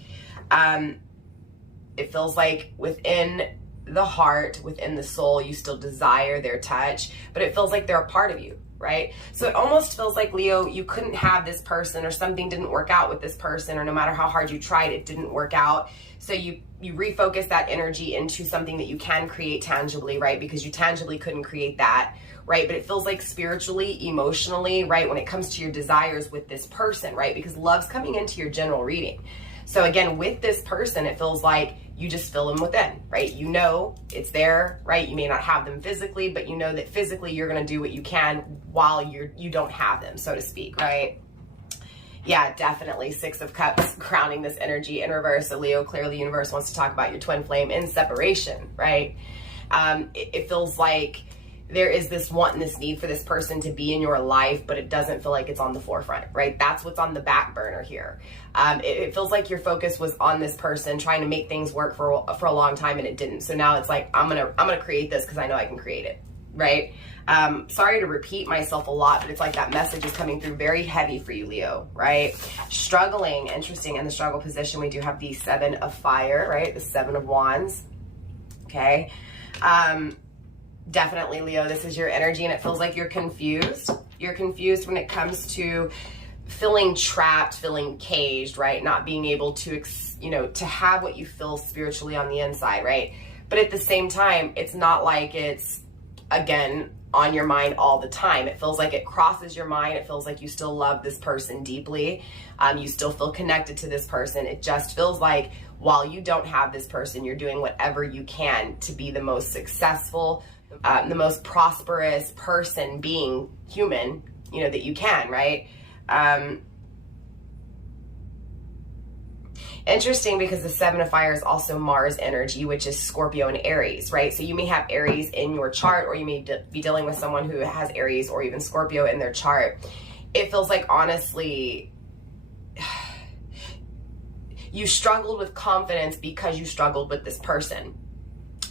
It feels like within the heart, within the soul, you still desire their touch, but it feels like they're a part of you, right? So it almost feels like, Leo, you couldn't have this person, or something didn't work out with this person, or no matter how hard you tried, it didn't work out. So you refocus that energy into something that you can create tangibly, right? Because you tangibly couldn't create that, right? But it feels like spiritually, emotionally, right? When it comes to your desires with this person, right? Because love's coming into your general reading. So again, with this person, it feels like you just fill them within, right? You know it's there, right? You may not have them physically, but you know that physically you're going to do what you can while you don't have them, so to speak, right? Yeah, definitely. 6 of Cups crowning this energy in reverse. So Leo, clearly the universe wants to talk about your twin flame in separation, right? It feels like there is this want and this need for this person to be in your life, but it doesn't feel like it's on the forefront, right? That's what's on the back burner here. It feels like your focus was on this person trying to make things work for a long time, and it didn't. So now it's like, I'm gonna create this because I know I can create it, right? Sorry to repeat myself a lot, but it's like that message is coming through very heavy for you, Leo, right? Struggling, interesting. In the struggle position, we do have the 7 of Fire, right? The 7 of Wands, okay? Definitely, Leo, this is your energy, and it feels like you're confused. You're confused when it comes to feeling trapped, feeling caged, right? Not being able to, to have what you feel spiritually on the inside, right? But at the same time, it's not like it's, again, on your mind all the time. It feels like it crosses your mind. It feels like you still love this person deeply. You still feel connected to this person. It just feels like while you don't have this person, you're doing whatever you can to be the most successful, the most prosperous person, being human, that you can, right? Interesting, because the 7 of Fire is also Mars energy, which is Scorpio and Aries, right? So you may have Aries in your chart, or you may be dealing with someone who has Aries or even Scorpio in their chart. It feels like, honestly, you struggled with confidence because you struggled with this person.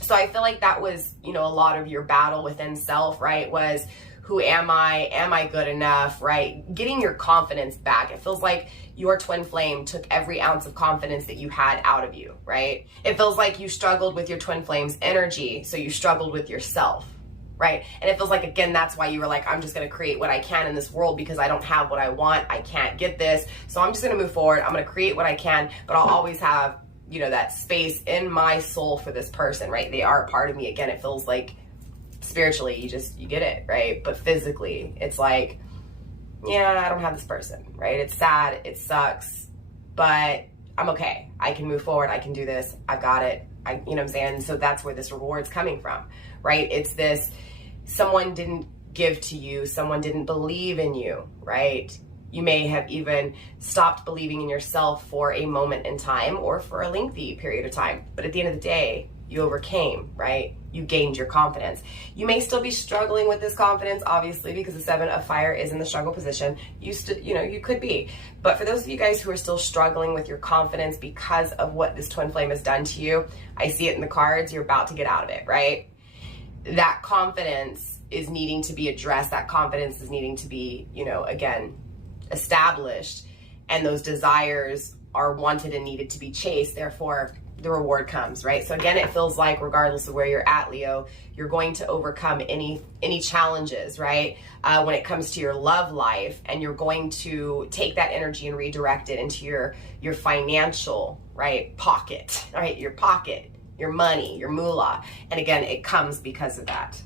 So I feel like that was, a lot of your battle within self, right? Was, who am I? Am I good enough, right? Getting your confidence back. It feels like your twin flame took every ounce of confidence that you had out of you, right? It feels like you struggled with your twin flame's energy, so you struggled with yourself, right? And it feels like, again, that's why you were like, I'm just going to create what I can in this world because I don't have what I want. I can't get this. So I'm just going to move forward. I'm going to create what I can, but I'll always have, that space in my soul for this person, right? They are a part of me. Again, it feels like spiritually, you get it, right? But physically, it's like, yeah, I don't have this person, right? It's sad, it sucks, but I'm okay. I can move forward. I can do this. I've got it. You know what I'm saying? So that's where this reward's coming from, right? It's this, someone didn't give to you. Someone didn't believe in you, right? You may have even stopped believing in yourself for a moment in time or for a lengthy period of time. But at the end of the day, you overcame, right? You gained your confidence. You may still be struggling with this confidence, obviously, because the 7 of Fire is in the struggle position. You could be. But for those of you guys who are still struggling with your confidence because of what this twin flame has done to you, I see it in the cards. You're about to get out of it, right? That confidence is needing to be addressed. That confidence is needing to be, again, established. And those desires are wanted and needed to be chased. Therefore, the reward comes, right? So again, it feels like regardless of where you're at, Leo, you're going to overcome any challenges, right? When it comes to your love life, and you're going to take that energy and redirect it into your financial, right, pocket, right? Your pocket, your money, your moolah. And again, it comes because of that.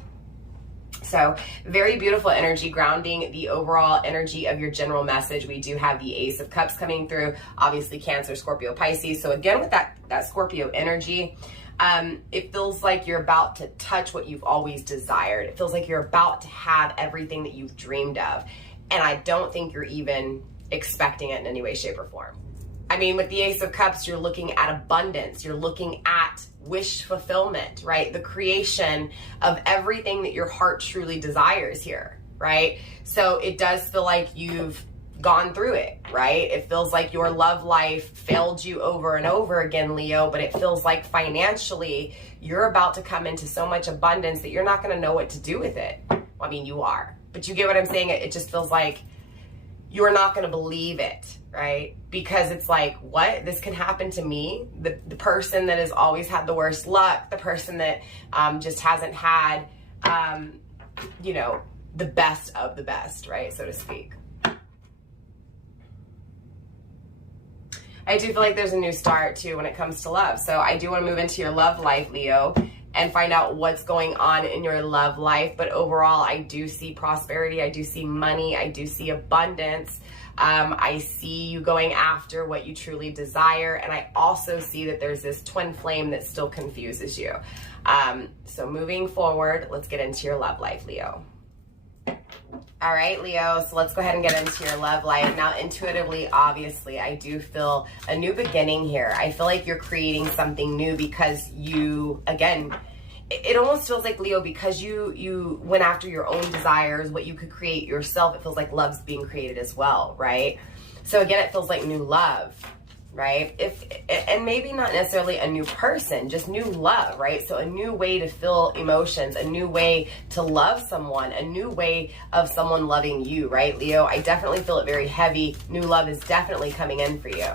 So very beautiful energy, grounding the overall energy of your general message. We do have the Ace of Cups coming through, obviously Cancer, Scorpio, Pisces. So again, with that Scorpio energy, it feels like you're about to touch what you've always desired. It feels like you're about to have everything that you've dreamed of. And I don't think you're even expecting it in any way, shape, or form. I mean, with the Ace of Cups, you're looking at abundance. You're looking at wish fulfillment, right? The creation of everything that your heart truly desires here, right? So it does feel like you've gone through it, right? It feels like your love life failed you over and over again, Leo, but it feels like financially you're about to come into so much abundance that you're not going to know what to do with it. Well, I mean, you are, but you get what I'm saying? It just feels like you're not going to believe it, right? Because it's like, what? This can happen to me? The person that has always had the worst luck, the person that just hasn't had, you know, the best of the best, right? So to speak. I do feel like there's a new start too when it comes to love. So I do want to move into your love life, Leo, and find out what's going on in your love life. But overall, I do see prosperity. I do see money. I do see abundance. I see you going after what you truly desire. And I also see that there's this twin flame that still confuses you. So moving forward, let's get into your love life, Leo. All right, Leo, so let's go ahead and get into your love life. Now, intuitively, obviously, I do feel a new beginning here. I feel like you're creating something new because you, again, it almost feels like, Leo, because you went after your own desires, what you could create yourself, it feels like love's being created as well, right? So again, it feels like new love, right? And maybe not necessarily a new person, just new love, right? So a new way to feel emotions, a new way to love someone, a new way of someone loving you, right, Leo? I definitely feel it very heavy. New love is definitely coming in for you.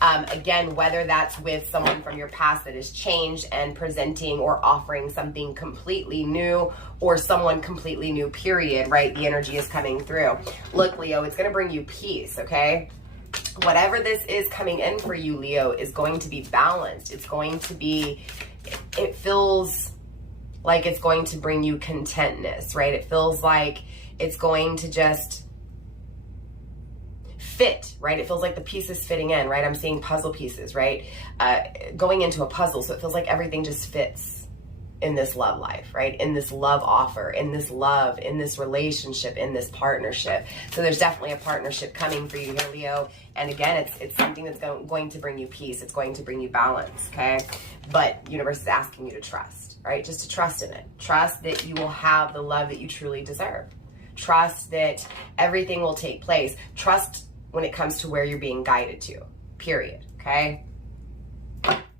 Again, whether that's with someone from your past that has changed and presenting or offering something completely new, or someone completely new, period, right? The energy is coming through. Look, Leo, it's going to bring you peace, okay? Whatever this is coming in for you, Leo, is going to be balanced. It's going to be, it feels like it's going to bring you contentness, right? It feels like it's going to just fit, right? It feels like the pieces fitting in, right? I'm seeing puzzle pieces, right? Going into a puzzle. So it feels like everything just fits in this love life, right? In this love offer, in this love, in this relationship, in this partnership. So there's definitely a partnership coming for you here, Leo. And again, it's something that's going to bring you peace. It's going to bring you balance, okay? But universe is asking you to trust, right? Just to trust in it. Trust that you will have the love that you truly deserve. Trust that everything will take place. Trust when it comes to where you're being guided to, period, okay?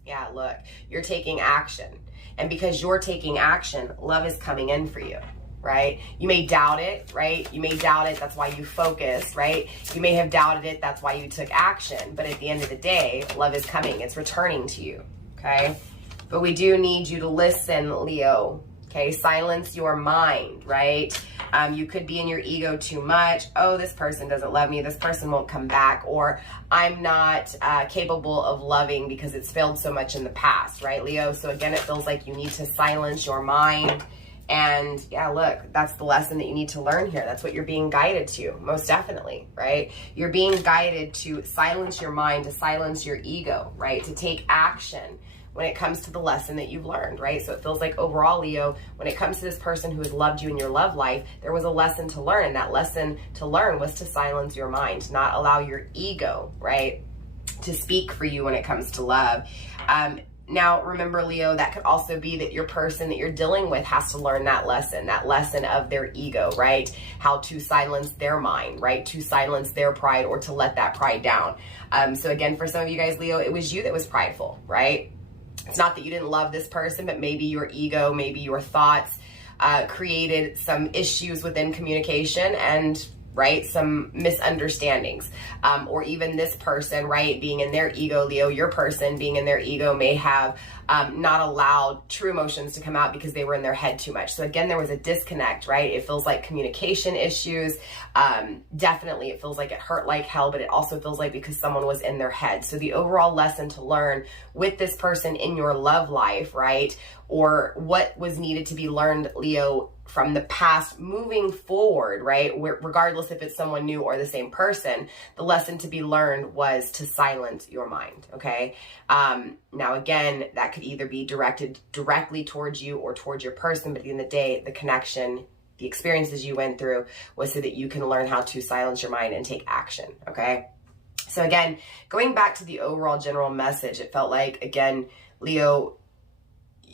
Yeah, look, you're taking action. And because you're taking action, love is coming in for you, right? You may doubt it, right? You may doubt it. That's why you focus, right? You may have doubted it. That's why you took action. But at the end of the day, love is coming. It's returning to you, okay? But we do need you to listen, Leo, okay? Silence your mind, right? You could be in your ego too much. Oh, this person doesn't love me. This person won't come back. Or I'm not capable of loving because it's failed so much in the past, right, Leo? So again, it feels like you need to silence your mind. And yeah, look, that's the lesson that you need to learn here. That's what you're being guided to, most definitely, right? You're being guided to silence your mind, to silence your ego, right? To take action when it comes to the lesson that you've learned, right? So it feels like overall, Leo, when it comes to this person who has loved you in your love life, there was a lesson to learn, and that lesson to learn was to silence your mind, to not allow your ego, right, to speak for you when it comes to love. Now, remember, Leo, that could also be that your person that you're dealing with has to learn that lesson of their ego, right? How to silence their mind, right? To silence their pride, or to let that pride down. So again, for some of you guys, Leo, it was you that was prideful, right? It's not that you didn't love this person, but maybe your ego, maybe your thoughts created some issues within communication, and right? Some misunderstandings, or even this person, right, being in their ego, Leo, your person being in their ego may have not allowed true emotions to come out because they were in their head too much. So again, there was a disconnect, right? It feels like communication issues. Definitely it feels like it hurt like hell, but it also feels like because someone was in their head. So the overall lesson to learn with this person in your love life, right? Or what was needed to be learned, Leo, from the past moving forward, right? Regardless if it's someone new or the same person, the lesson to be learned was to silence your mind, okay? Now, again, that could either be directed directly towards you or towards your person, but at the end of the day, the connection, the experiences you went through was so that you can learn how to silence your mind and take action, okay? So again, going back to the overall general message, it felt like, again, Leo,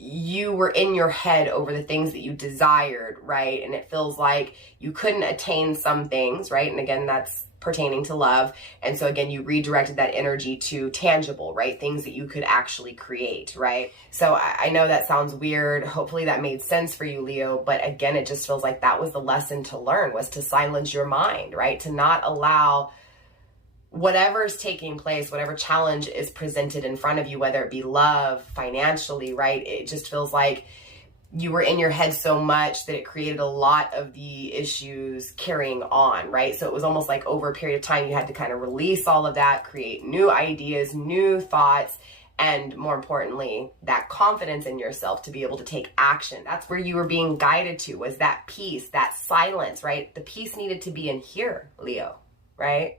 you were in your head over the things that you desired, right? And it feels like you couldn't attain some things, right? And again, that's pertaining to love. And so again, you redirected that energy to tangible, right? Things that you could actually create, right? So I know that sounds weird. Hopefully that made sense for you, Leo. But again, it just feels like that was the lesson to learn, was to silence your mind, right? To not allow whatever's taking place, whatever challenge is presented in front of you, whether it be love, financially, right? It just feels like you were in your head so much that it created a lot of the issues carrying on, right? So it was almost like over a period of time, you had to kind of release all of that, create new ideas, new thoughts, and more importantly, that confidence in yourself to be able to take action. That's where you were being guided to, was that peace, that silence, right? The peace needed to be in here, Leo, right?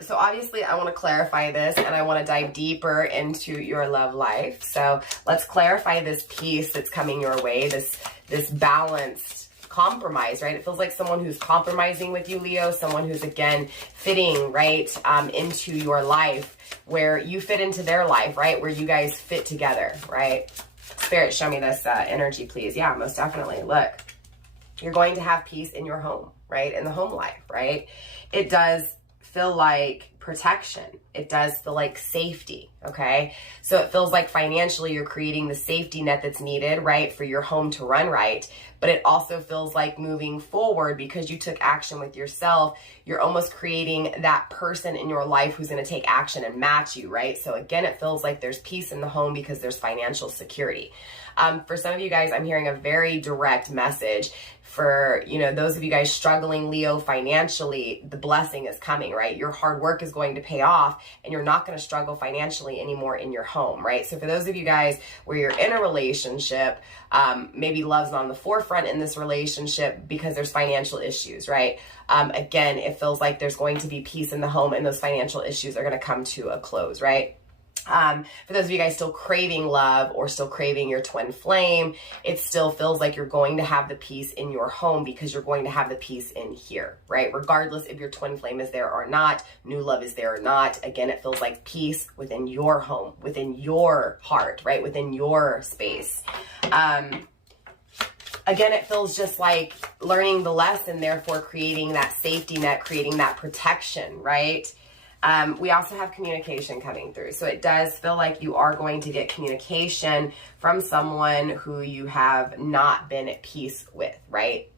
So obviously I want to clarify this, and I want to dive deeper into your love life. So let's clarify this piece that's coming your way, this balanced compromise, right? It feels like someone who's compromising with you, Leo, someone who's, again, fitting, right, into your life, where you fit into their life, right? Where you guys fit together, right? Spirit, show me this energy, please. Yeah, most definitely. Look, you're going to have peace in your home, right? In the home life, right? It does feel like protection. It does feel like safety, okay? So it feels like financially you're creating the safety net that's needed, right, for your home to run right. But it also feels like moving forward, because you took action with yourself, you're almost creating that person in your life who's going to take action and match you, right? So again, it feels like there's peace in the home because there's financial security. For some of you guys, I'm hearing a very direct message. For, you know, those of you guys struggling, Leo, financially, the blessing is coming, right? Your hard work is going to pay off, and you're not going to struggle financially anymore in your home, right? So for those of you guys where you're in a relationship, maybe love's on the forefront in this relationship because there's financial issues, right? Again, it feels like there's going to be peace in the home, and those financial issues are going to come to a close, right? For those of you guys still craving love or still craving your twin flame, it still feels like you're going to have the peace in your home because you're going to have the peace in here, right? Regardless if your twin flame is there or not, new love is there or not. Again, it feels like peace within your home, within your heart, right? Within your space. Again, it feels just like learning the lesson, therefore creating that safety net, creating that protection, right? We also have communication coming through. So it does feel like you are going to get communication from someone who you have not been at peace with, right?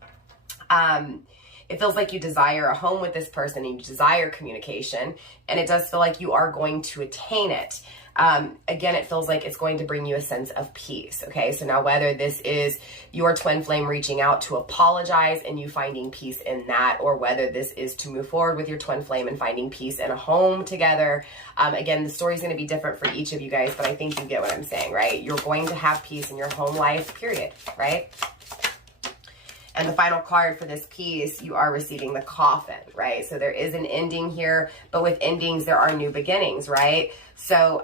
It feels like you desire a home with this person and you desire communication, and it does feel like you are going to attain it. Again, it feels like it's going to bring you a sense of peace. Okay. So now whether this is your twin flame reaching out to apologize and you finding peace in that, or whether this is to move forward with your twin flame and finding peace in a home together. Again, the story is going to be different for each of you guys, but I think you get what I'm saying, right? You're going to have peace in your home life, period. Right? And the final card for this piece, you are receiving the Coffin, right? So there is an ending here, but with endings, there are new beginnings, right? So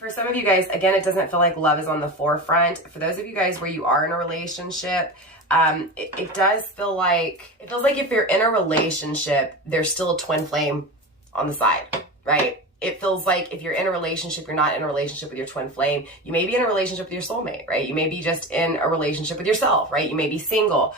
for some of you guys, again, it doesn't feel like love is on the forefront. For those of you guys where you are in a relationship, it does feel like, it feels like if you're in a relationship, there's still a twin flame on the side, right? It feels like if you're in a relationship, you're not in a relationship with your twin flame. You may be in a relationship with your soulmate, right? You may be just in a relationship with yourself, right? You may be single.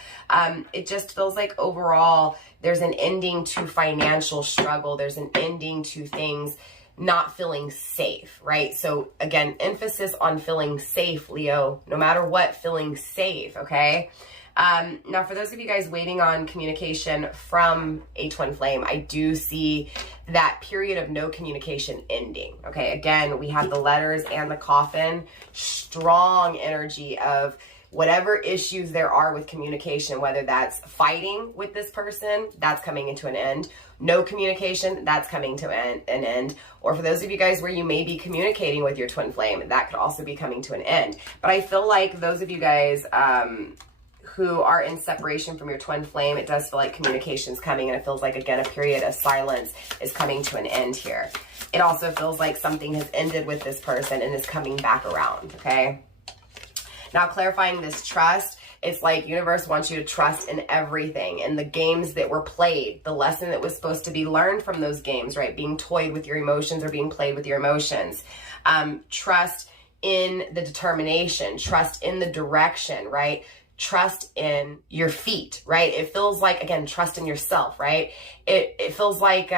It just feels like overall, there's an ending to financial struggle. There's an ending to things not feeling safe, right? So again, emphasis on feeling safe, Leo, no matter what, feeling safe, okay? Now, for those of you guys waiting on communication from a twin flame, I do see that period of no communication ending, okay? Again, we have the letters and the coffin, strong energy of whatever issues there are with communication, whether that's fighting with this person, that's coming into an end. No communication, that's coming to an end. Or for those of you guys where you may be communicating with your twin flame, that could also be coming to an end. But I feel like those of you guys who are in separation from your twin flame, it does feel like communication's coming, and it feels like, again, a period of silence is coming to an end here. It also feels like something has ended with this person and is coming back around, okay? Now, clarifying this trust, it's like universe wants you to trust in everything, in the games that were played, the lesson that was supposed to be learned from those games, right? Being toyed with your emotions or being played with your emotions. Trust in the determination, trust in the direction, right? Trust in your feet, right? It feels like, again, trust in yourself, right? It feels like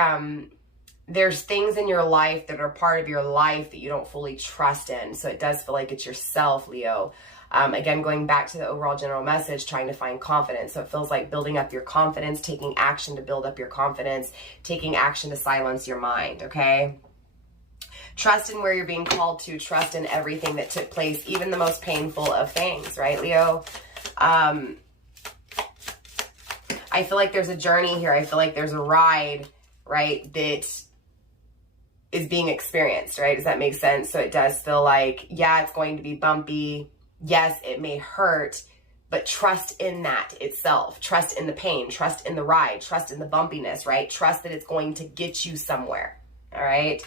there's things in your life that are part of your life that you don't fully trust in. So it does feel like it's yourself, Leo. Again, going back to the overall general message, trying to find confidence. So it feels like building up your confidence, taking action to build up your confidence, taking action to silence your mind, okay? Trust in where you're being called to, trust in everything that took place, even the most painful of things, right, Leo? I feel like there's a journey here. I feel like there's a ride, right, that is being experienced, right? Does that make sense? So it does feel like, yeah, it's going to be bumpy. Yes, it may hurt, but trust in that itself. Trust in the pain, trust in the ride, trust in the bumpiness, right? Trust that it's going to get you somewhere, all right?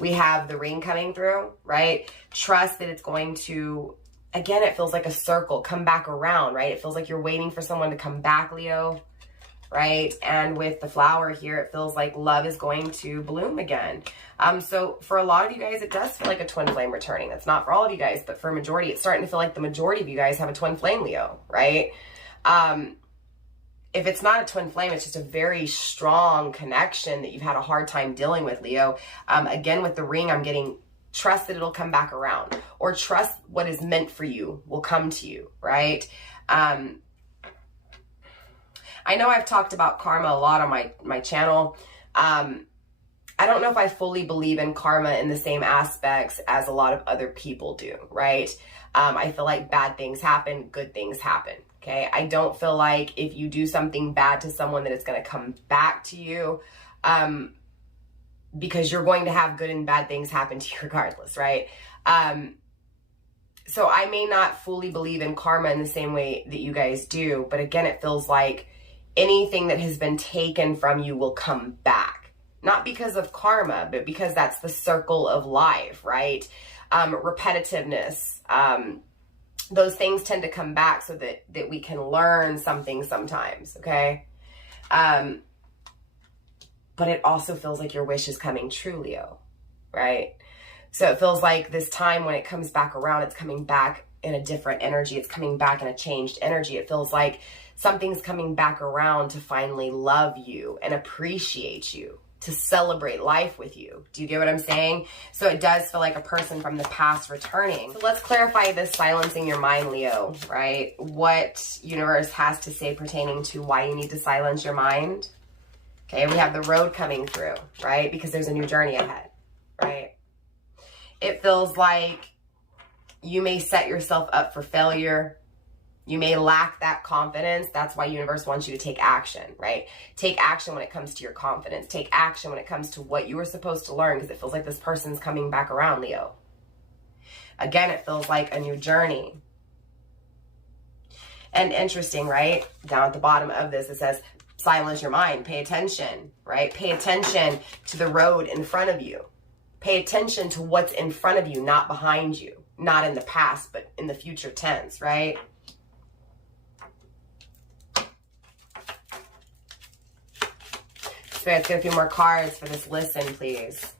We have the ring coming through, right? Trust that it's going to, again, it feels like a circle, come back around, right? It feels like you're waiting for someone to come back, Leo, right? And with the flower here, it feels like love is going to bloom again. So for a lot of you guys, it does feel like a twin flame returning. That's not for all of you guys, but for a majority, it's starting to feel like the majority of you guys have a twin flame, Leo, right? If it's not a twin flame, it's just a very strong connection that you've had a hard time dealing with, Leo. Again, with the ring, I'm getting trust that it'll come back around, or trust what is meant for you will come to you, right? I know I've talked about karma a lot on my channel. I don't know if I fully believe in karma in the same aspects as a lot of other people do, right? I feel like bad things happen, good things happen, okay? I don't feel like if you do something bad to someone that it's going to come back to you, because you're going to have good and bad things happen to you regardless, right? So I may not fully believe in karma in the same way that you guys do, but again, it feels like anything that has been taken from you will come back. Not because of karma, but because that's the circle of life, right? Repetitiveness, those things tend to come back so that we can learn something sometimes, okay? But it also feels like your wish is coming true, Leo, right? So it feels like this time when it comes back around, it's coming back in a different energy. It's coming back in a changed energy. It feels like something's coming back around to finally love you and appreciate you, to celebrate life with you. Do you get what I'm saying? So it does feel like a person from the past returning. So let's clarify this silencing your mind, Leo, right? What universe has to say pertaining to why you need to silence your mind. Okay, we have the road coming through, right? Because there's a new journey ahead, right? It feels like you may set yourself up for failure. You may lack that confidence. That's why universe wants you to take action, right? Take action when it comes to your confidence. Take action when it comes to what you were supposed to learn, because it feels like this person's coming back around, Leo. Again, it feels like a new journey. And interesting, right? Down at the bottom of this, it says, silence your mind. Pay attention, right? Pay attention to the road in front of you. Pay attention to what's in front of you, not behind you. Not in the past, but in the future tense, right? Let's get a few more cards for this listen, please.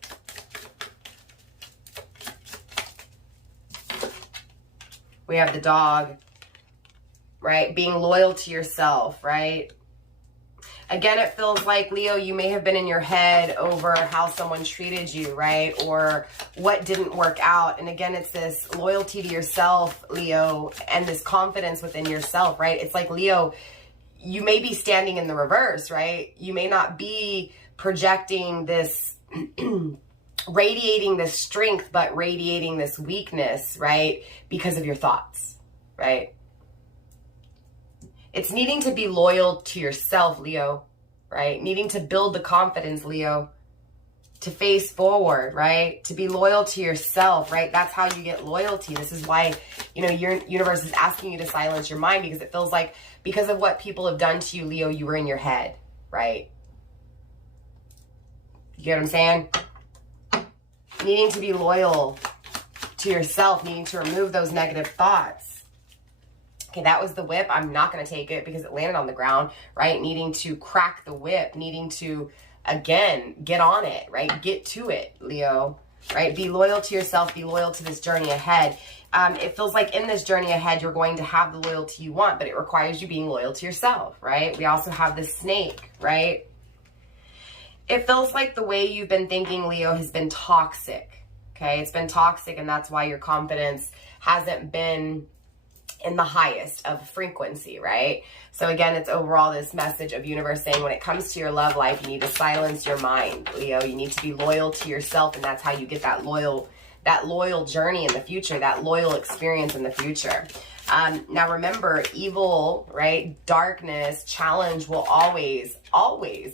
We have the dog, right? Being loyal to yourself, right? Again, it feels like, Leo, you may have been in your head over how someone treated you, right? Or what didn't work out. And again, it's this loyalty to yourself, Leo, and this confidence within yourself, right? It's like, Leo, you may be standing in the reverse, right? You may not be projecting this, radiating this strength, but radiating this weakness, right? Because of your thoughts, right? It's needing to be loyal to yourself, Leo, right? Needing to build the confidence, Leo, to face forward, right? To be loyal to yourself, right? That's how you get loyalty. This is why, you know, your universe is asking you to silence your mind, because it feels like because of what people have done to you, Leo, you were in your head, right? You get what I'm saying? Needing to be loyal to yourself, needing to remove those negative thoughts. Okay, that was the whip. I'm not going to take it because it landed on the ground, right? Needing to crack the whip, needing to, again, get on it, right? Get to it, Leo, right? Be loyal to yourself. Be loyal to this journey ahead. It feels like in this journey ahead, you're going to have the loyalty you want, but it requires you being loyal to yourself, right? We also have the snake, right? It feels like the way you've been thinking, Leo, has been toxic, okay? It's been toxic, and that's why your confidence hasn't been in the highest of frequency, right? So again, it's overall this message of universe saying when it comes to your love life, you need to silence your mind, Leo. You need to be loyal to yourself, and that's how you get that loyal journey in the future, that loyal experience in the future. Now remember, evil, right? Darkness, challenge will always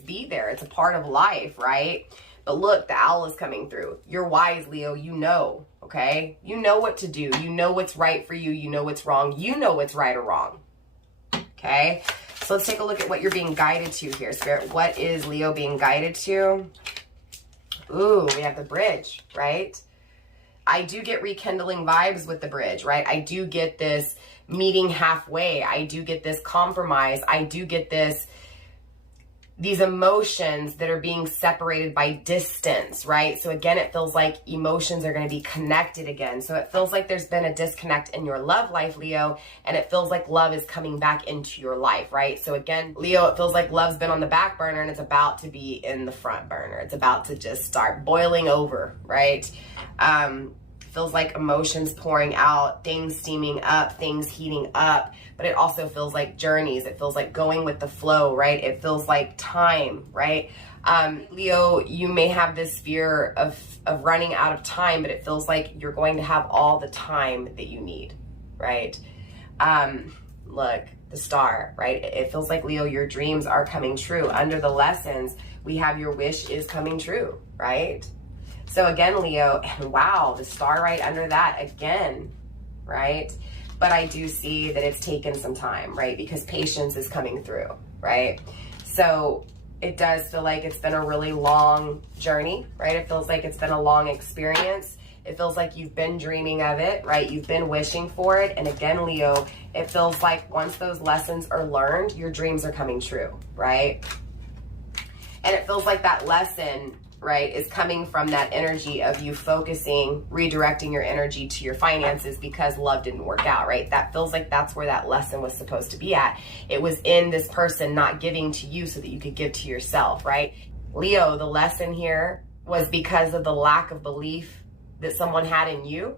be there. It's a part of life, right? But look, the owl is coming through. You're wise, Leo. You know, okay? You know what to do. You know what's right for you. You know what's wrong. You know what's right or wrong, okay? So let's take a look at what you're being guided to here, Spirit. What is Leo being guided to? Ooh, we have the bridge, right? I do get rekindling vibes with the bridge, right? I do get this meeting halfway. I do get this compromise. I do get these emotions that are being separated by distance, right? So again, it feels like emotions are going to be connected again. So it feels like there's been a disconnect in your love life, Leo, and it feels like love is coming back into your life, right? So again, Leo, it feels like love's been on the back burner and it's about to be in the front burner. It's about to just start boiling over, right? Feels like emotions pouring out, things steaming up, things heating up, but it also feels like journeys. It feels like going with the flow, right? It feels like time, right? Leo, you may have this fear of running out of time, but it feels like you're going to have all the time that you need, right? Look, the star, right? It feels like, Leo, your dreams are coming true. Under the lessons, we have your wish is coming true, right? So again, Leo, wow, the star right under that again, right? But I do see that it's taken some time, right? Because patience is coming through, right? So it does feel like it's been a really long journey, right? It feels like it's been a long experience. It feels like you've been dreaming of it, right? You've been wishing for it. And again, Leo, it feels like once those lessons are learned, your dreams are coming true, right? And it feels like that lesson, right, is coming from that energy of you focusing, redirecting your energy to your finances because love didn't work out, right? That feels like that's where that lesson was supposed to be at. It was in this person not giving to you so that you could give to yourself, right? Leo, the lesson here was because of the lack of belief that someone had in you,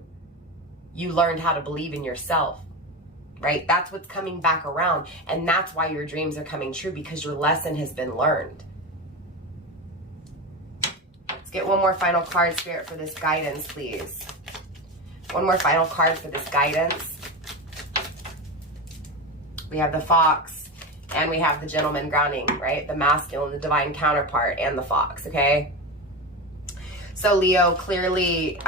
you learned how to believe in yourself, right? That's what's coming back around. And that's why your dreams are coming true, because your lesson has been learned. Let's get one more final card, Spirit, for this guidance, please. One more final card for this guidance. We have the fox and we have the gentleman grounding, right? The masculine, the divine counterpart, and the fox, okay? So Leo, clearly,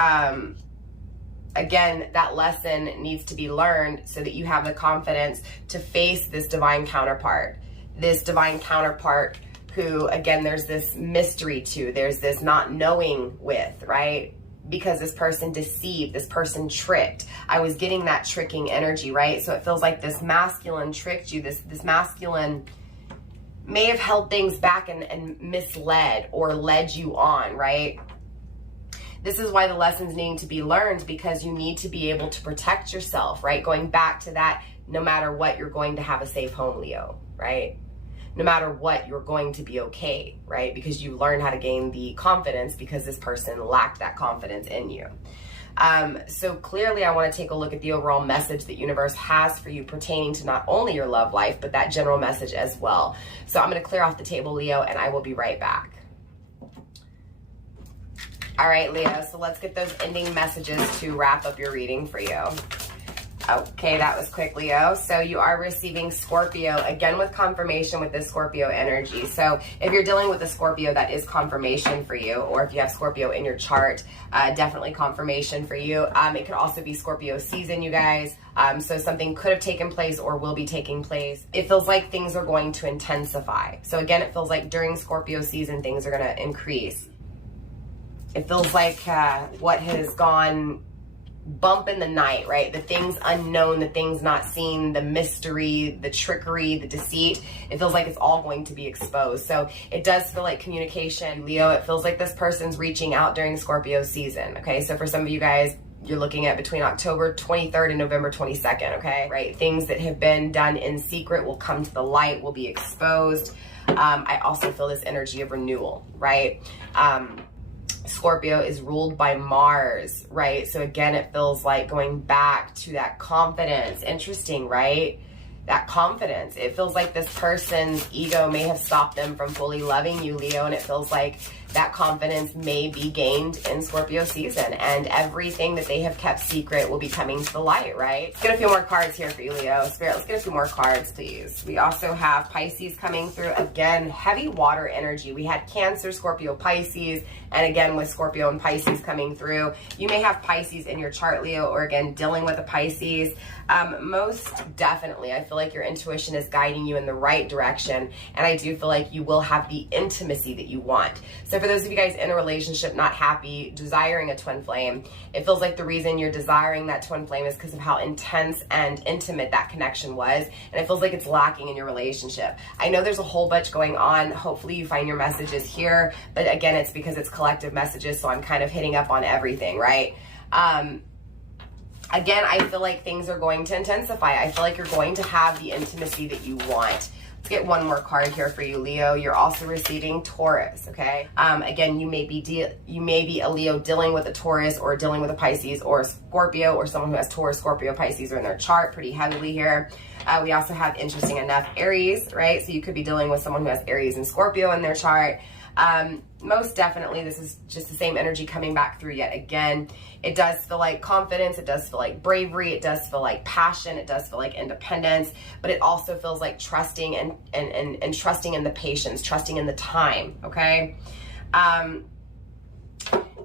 again, that lesson needs to be learned so that you have the confidence to face this divine counterpart. This divine counterpart who, again, there's this mystery to, there's this not knowing with, right? Because this person deceived, this person tricked. I was getting that tricking energy, right? So it feels like this masculine tricked you. This masculine may have held things back and misled or led you on, right? This is why the lessons need to be learned, because you need to be able to protect yourself, right? Going back to that, no matter what, you're going to have a safe home, Leo, right? no matter what, you're going to be okay, right? Because you learn how to gain the confidence because this person lacked that confidence in you. So clearly I want to take a look at the overall message that universe has for you pertaining to not only your love life, but that general message as well. So I'm going to clear off the table, Leo, and I will be right back. All right, Leo, so let's get those ending messages to wrap up your reading for you. Okay, that was quick, Leo. So you are receiving Scorpio, again with confirmation with this Scorpio energy. So if you're dealing with a Scorpio, that is confirmation for you. Or if you have Scorpio in your chart, definitely confirmation for you. It could also be Scorpio season, you guys. So something could have taken place or will be taking place. It feels like things are going to intensify. So again, it feels like during Scorpio season, things are going to increase. It feels like what has gone bump in the night, right? The things unknown, the things not seen, the mystery, the trickery, the deceit, it feels like it's all going to be exposed. So it does feel like communication, Leo. It feels like this person's reaching out during Scorpio season, okay? So for some of you guys, you're looking at between October 23rd and November 22nd, okay? Right? Things that have been done in secret will come to the light, will be exposed. I also feel this energy of renewal, right? Scorpio is ruled by Mars, right? So again, it feels like going back to that confidence. Interesting, right? That confidence. It feels like this person's ego may have stopped them from fully loving you, Leo, and it feels like that confidence may be gained in Scorpio season, and everything that they have kept secret will be coming to the light, right? Let's get a few more cards here for you, Leo. Spirit, let's get a few more cards, please. We also have Pisces coming through. Again, heavy water energy. We had Cancer, Scorpio, Pisces, and again with Scorpio and Pisces coming through. You may have Pisces in your chart, Leo, or again, dealing with a Pisces. Most definitely, I feel like your intuition is guiding you in the right direction, and I do feel like you will have the intimacy that you want. So for those of you guys in a relationship, not happy, desiring a twin flame, it feels like the reason you're desiring that twin flame is because of how intense and intimate that connection was, and it feels like it's lacking in your relationship. I know there's a whole bunch going on. Hopefully you find your messages here, but again, it's because it's collective messages, so I'm kind of hitting up on everything, right? Again, I feel like things are going to intensify. I feel like you're going to have the intimacy that you want. Let's get one more card here for you, Leo. You're also receiving Taurus, okay? Again, you may be a Leo dealing with a Taurus or dealing with a Pisces or a Scorpio, or someone who has Taurus, Scorpio, Pisces are in their chart pretty heavily here. We also have, interesting enough, Aries, right? So you could be dealing with someone who has Aries and Scorpio in their chart. Most definitely, this is just the same energy coming back through yet again. It does feel like confidence. It does feel like bravery. It does feel like passion. It does feel like independence, but it also feels like trusting and trusting in the patience, trusting in the time. Okay. I'm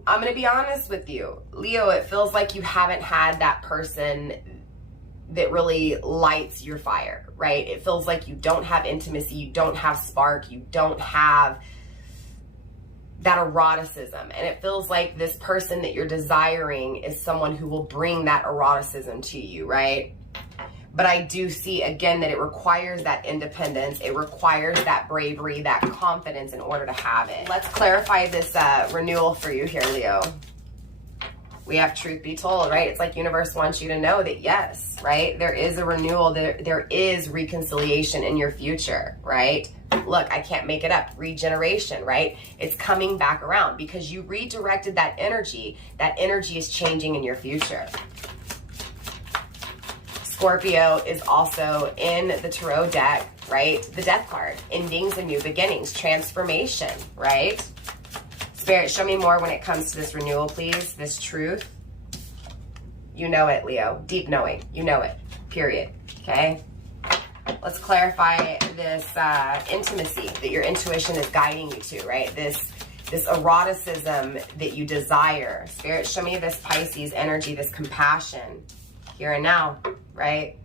going to be honest with you, Leo. It feels like you haven't had that person that really lights your fire, right? It feels like you don't have intimacy. You don't have spark. You don't have that eroticism, and it feels like this person that you're desiring is someone who will bring that eroticism to you, right? But I do see again that it requires that independence, it requires that bravery, that confidence in order to have it. Let's clarify this renewal for you here, Leo. We have truth be told, right? It's like universe wants you to know that yes, right? There is a renewal, there is reconciliation in your future, right? Look, I can't make it up. Regeneration, right? It's coming back around because you redirected that energy. That energy is changing in your future. Scorpio is also in the tarot deck, right? The death card, endings and new beginnings, transformation, right? Spirit, show me more when it comes to this renewal, please. This truth. You know it, Leo. Deep knowing. You know it. Period. Okay? Let's clarify this intimacy that your intuition is guiding you to, right? This eroticism that you desire. Spirit, show me this Pisces energy, this compassion here and now, right?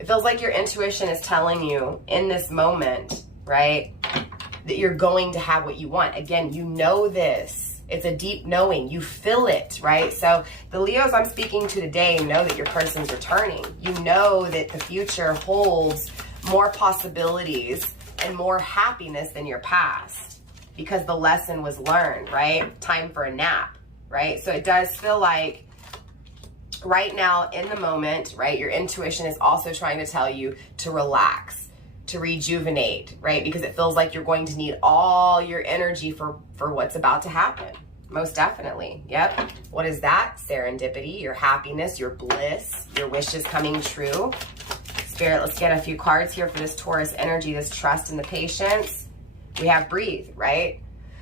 It feels like your intuition is telling you in this moment, right, that you're going to have what you want. Again, you know this. It's a deep knowing. You feel it, right? So the Leos I'm speaking to today know that your person's returning. You know that the future holds more possibilities and more happiness than your past because the lesson was learned, right? Time for a nap, right? So it does feel like right now in the moment, right, your intuition is also trying to tell you to relax, to rejuvenate, right? Because it feels like you're going to need all your energy for what's about to happen. Most definitely. Yep. What is that? Serendipity, your happiness, your bliss, your wishes coming true. Spirit, let's get a few cards here for this Taurus energy, this trust and the patience. We have breathe, right?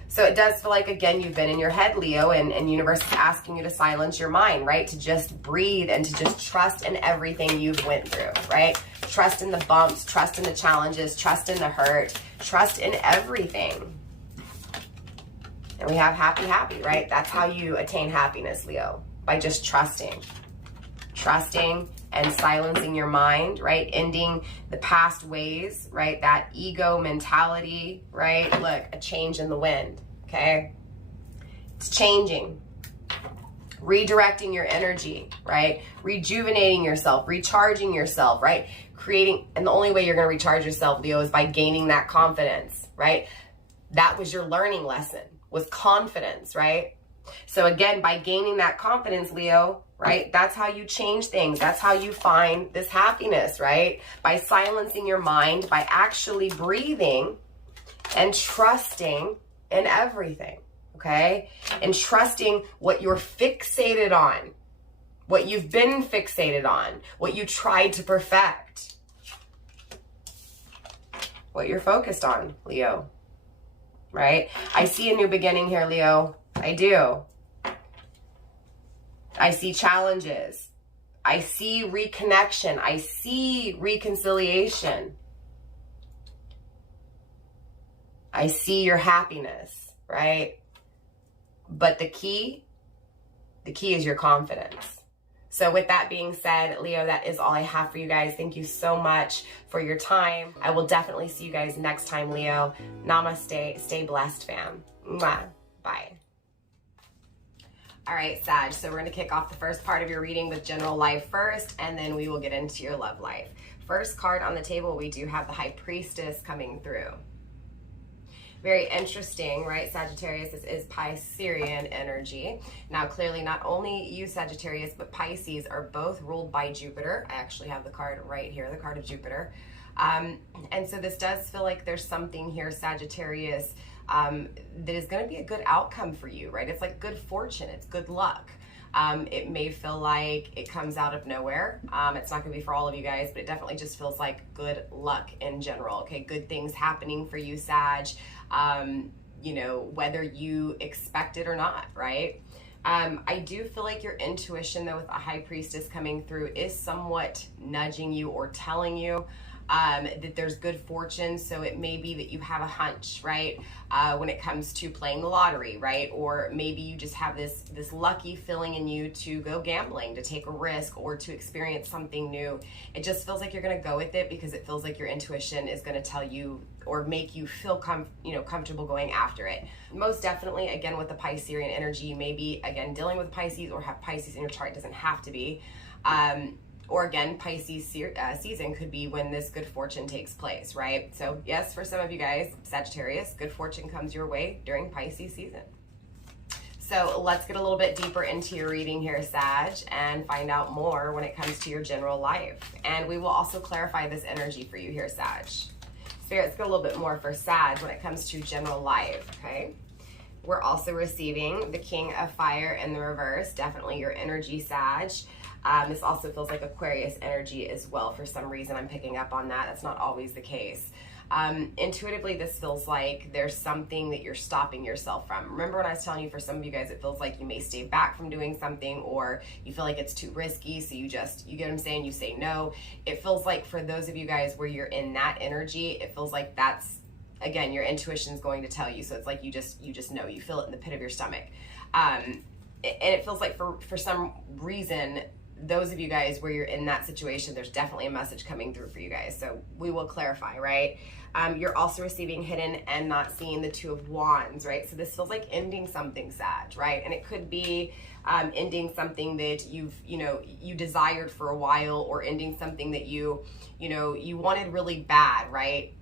So it does feel like, again, you've been in your head, Leo, and universe is asking you to silence your mind, right? To just breathe and to just trust in everything you've went through, right? Trust in the bumps, trust in the challenges, trust in the hurt, trust in everything. And we have happy, happy, right? That's how you attain happiness, Leo, by just trusting. Trusting and silencing your mind, right? Ending the past ways, right? That ego mentality, right? Look, a change in the wind, okay? It's changing. Redirecting your energy, right? Rejuvenating yourself, recharging yourself, right? Creating, and the only way you're going to recharge yourself, Leo, is by gaining that confidence, right? That was your learning lesson, was confidence, right? So again, by gaining that confidence, Leo, right? That's how you change things. That's how you find this happiness, right? By silencing your mind, by actually breathing and trusting in everything, okay? And trusting what you're fixated on, what you've been fixated on, what you tried to perfect, what you're focused on, Leo, right? I see a new beginning here, Leo. I do. I see challenges. I see reconnection. I see reconciliation. I see your happiness, right? But the key is your confidence. So with that being said, Leo, that is all I have for you guys. Thank you so much for your time. I will definitely see you guys next time, Leo. Namaste. Stay blessed, fam. Mwah. Bye. All right, Sag, so we're going to kick off the first part of your reading with general life first, and then we will get into your love life. First card on the table, we do have the High Priestess coming through. Very interesting, right, Sagittarius? This is Piscean energy. Now, clearly, not only you, Sagittarius, but Pisces are both ruled by Jupiter. I actually have the card right here, the card of Jupiter. And so this does feel like there's something here, Sagittarius, that is going to be a good outcome for you, right? It's like good fortune. It's good luck. It may feel like it comes out of nowhere. It's not going to be for all of you guys, but it definitely just feels like good luck in general. Okay, good things happening for you, Sag. You know, whether you expect it or not, right? I do feel like your intuition, though, with the High Priestess coming through is somewhat nudging you or telling you that there's good fortune. So it may be that you have a hunch, right? When it comes to playing the lottery, right? Or maybe you just have this lucky feeling in you to go gambling, to take a risk, or to experience something new. It just feels like you're going to go with it because it feels like your intuition is going to tell you or make you feel comfortable going after it. Most definitely, again, with the Piscean energy, you may be, again, dealing with Pisces or have Pisces in your chart. It doesn't have to be. Or again, Pisces season could be when this good fortune takes place, right? So yes, for some of you guys, Sagittarius, good fortune comes your way during Pisces season. So let's get a little bit deeper into your reading here, Sag, and find out more when it comes to your general life. And we will also clarify this energy for you here, Sag. Spirit, let's go a little bit more for Sag when it comes to general life, okay? We're also receiving the King of Fire in the reverse, definitely your energy, Sag. This also feels like Aquarius energy as well. For some reason, I'm picking up on that. That's not always the case. Intuitively, this feels like there's something that you're stopping yourself from. Remember when I was telling you, for some of you guys, it feels like you may stay back from doing something, or you feel like it's too risky, so you get what I'm saying, you say no. It feels like for those of you guys where you're in that energy, it feels like that's, again, your intuition is going to tell you. So it's like you just know, you feel it in the pit of your stomach. And it feels like for some reason, those of you guys where you're in that situation, there's definitely a message coming through for you guys. So we will clarify, right? You're also receiving hidden and not seen, the Two of Wands, right? So this feels like ending something, Sag, right? And it could be ending something that you desired for a while, or ending something that you wanted really bad, right?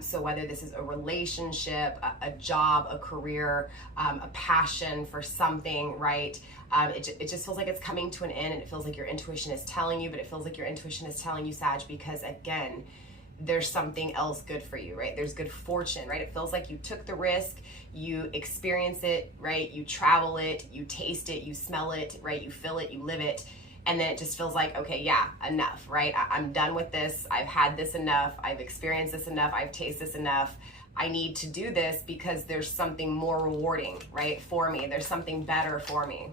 So whether this is a relationship, a job, a career, a passion for something, right? It just feels like it's coming to an end, and it feels like your intuition is telling you, but it feels like your intuition is telling you, Sag, because again, there's something else good for you, right? There's good fortune, right? It feels like you took the risk, you experience it, right? You travel it, you taste it, you smell it, right? You feel it, you live it. And then it just feels like, okay, yeah, enough, right? I'm done with this. I've had this enough. I've experienced this enough. I've tasted this enough. I need to do this because there's something more rewarding, right, for me. There's something better for me.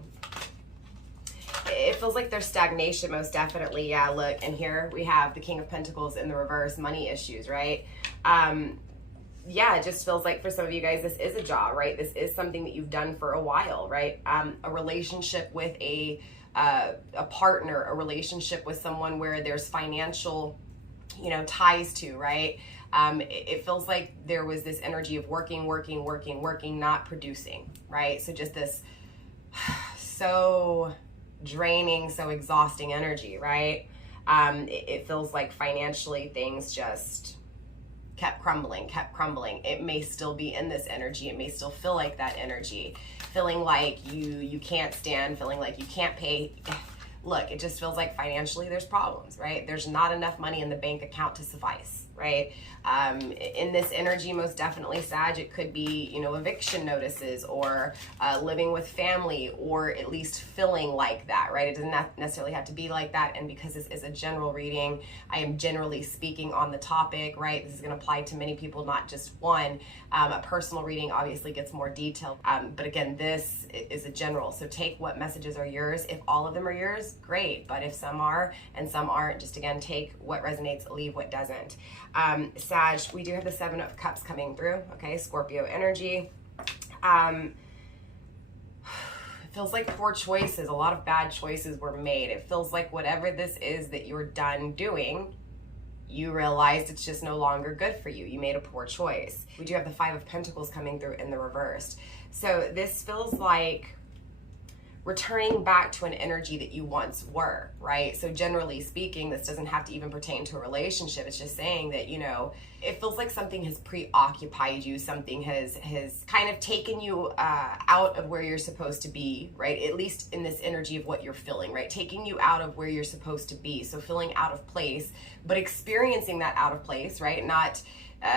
It feels like there's stagnation, most definitely. Yeah, look, and here we have the King of Pentacles in the reverse, money issues, right? Yeah, it just feels like for some of you guys, this is a job, right? This is something that you've done for a while, right? A relationship with a partner, a relationship with someone where there's financial, you know, ties to, right? It feels like there was this energy of working, not producing, right? So just this so draining, so exhausting energy, right? It feels like financially things just kept crumbling. It may still be in this energy. It may still feel like that energy, feeling like you can't stand, feeling like you can't pay. Look, it just feels like financially there's problems, right? There's not enough money in the bank account to suffice, right? In this energy, most definitely, Sag, it could be, you know, eviction notices or living with family, or at least feeling like that, right? It doesn't necessarily have to be like that. And because this is a general reading, I am generally speaking on the topic, right? This is going to apply to many people, not just one. A personal reading obviously gets more detailed. But again, this is a general. So take what messages are yours. If all of them are yours, great. But if some are and some aren't, just again, take what resonates, leave what doesn't. Sag, we do have the Seven of Cups coming through, okay? Scorpio energy. It feels like poor choices, a lot of bad choices were made. It feels like whatever this is that you're done doing, you realized it's just no longer good for you. You made a poor choice. We do have the Five of Pentacles coming through in the reversed. So this feels like returning back to an energy that you once were, right? So generally speaking, this doesn't have to even pertain to a relationship. It's just saying that, you know, it feels like something has preoccupied you. Something has kind of taken you out of where you're supposed to be, right? At least in this energy of what you're feeling, right? Taking you out of where you're supposed to be. So feeling out of place, but experiencing that out of place, right? Not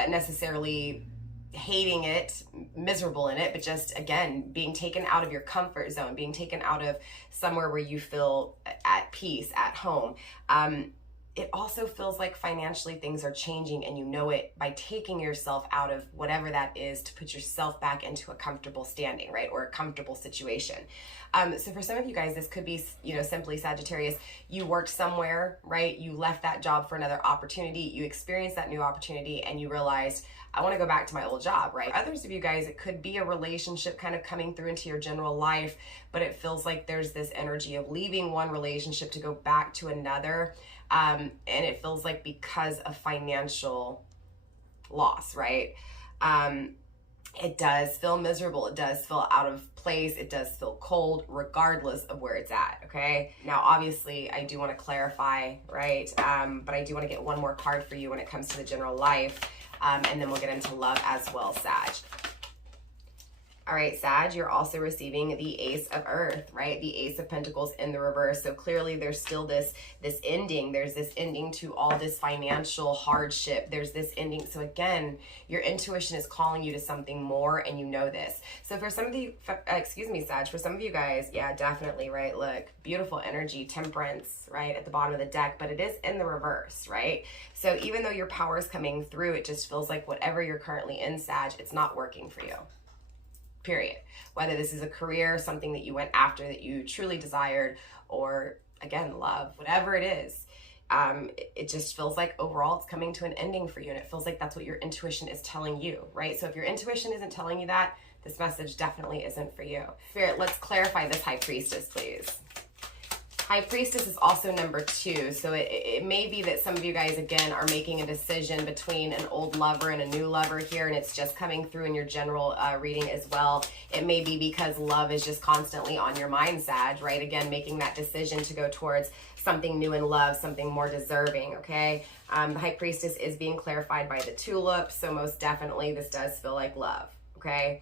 necessarily hating it, miserable in it, but just, again, being taken out of your comfort zone, being taken out of somewhere where you feel at peace, at home. It also feels like financially things are changing, and you know it by taking yourself out of whatever that is to put yourself back into a comfortable standing, right? Or a comfortable situation. So for some of you guys, this could be, you know, simply Sagittarius, you worked somewhere, right? You left that job for another opportunity. You experienced that new opportunity and you realized, I want to go back to my old job, right? Others of you guys, it could be a relationship kind of coming through into your general life, but it feels like there's this energy of leaving one relationship to go back to another. And it feels like because of financial loss, right? It does feel miserable. It does feel out of place. It does feel cold, regardless of where it's at, okay? Now, obviously, I do want to clarify, right? But I do want to get one more card for you when it comes to the general life. And then we'll get into love as well, Sag. All right, Sag, you're also receiving the Ace of Earth, right? The Ace of Pentacles in the reverse. So clearly there's still this ending. There's this ending to all this financial hardship. There's this ending. So again, your intuition is calling you to something more, and you know this. So for some of you, excuse me, Sag, for some of you guys, yeah, definitely, right? Look, beautiful energy, Temperance, right, at the bottom of the deck, but it is in the reverse, right? So even though your power is coming through, it just feels like whatever you're currently in, Sag, it's not working for you. Period. Whether this is a career, something that you went after that you truly desired, or again, love, whatever it is, it just feels like overall it's coming to an ending for you. And it feels like that's what your intuition is telling you, right? So if your intuition isn't telling you that, this message definitely isn't for you. Spirit, let's clarify this High Priestess, please. High Priestess is also number 2. So it may be that some of you guys, again, are making a decision between an old lover and a new lover here, and it's just coming through in your general reading as well. It may be because love is just constantly on your mind, Sag, right? Again, making that decision to go towards something new in love, something more deserving, okay? The High Priestess is being clarified by the tulip, so most definitely this does feel like love, okay?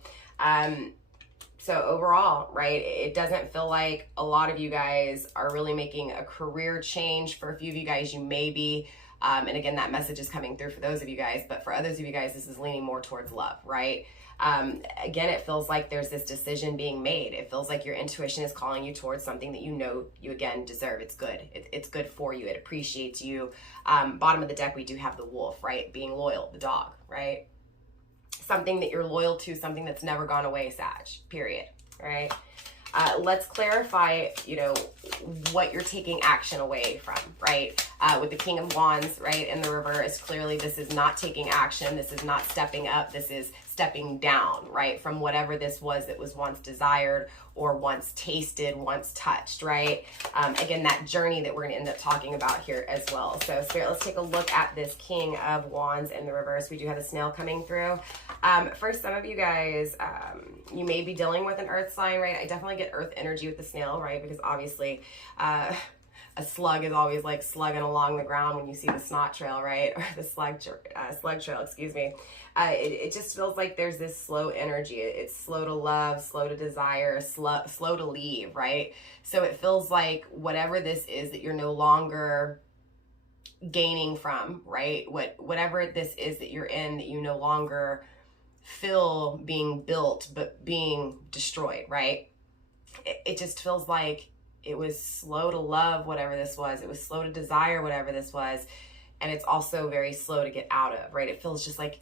So overall, right, it doesn't feel like a lot of you guys are really making a career change. For a few of you guys, you may be. And again, that message is coming through for those of you guys, but for others of you guys, this is leaning more towards love, right? Again, it feels like there's this decision being made. It feels like your intuition is calling you towards something that you know you, again, deserve. It's good. It's good for you. It appreciates you. Bottom of the deck, we do have the wolf, right? Being loyal, the dog, right? Something that you're loyal to, something that's never gone away, Sag, period, right? Let's clarify, you know, what you're taking action away from, right? With the King of Wands, right, in the reverse, clearly this is not taking action. This is not stepping up. This is stepping down, right, from whatever this was that was once desired or once tasted, once touched, right? Again, that journey that we're going to end up talking about here as well. So, Spirit, let's take a look at this King of Wands in the reverse. We do have a snail coming through. For some of you guys, you may be dealing with an earth sign, right? I definitely get earth energy with the snail, right? Because obviously, a slug is always like slugging along the ground when you see the snot trail, right? Or the slug trail, excuse me. It just feels like there's this slow energy. It's slow to love, slow to desire, slow to leave, right? So it feels like whatever this is that you're no longer gaining from, right? Whatever this is that you're in that you no longer feel being built, but being destroyed, right? It just feels like it was slow to love whatever this was. It was slow to desire whatever this was. And it's also very slow to get out of, right? It feels just like,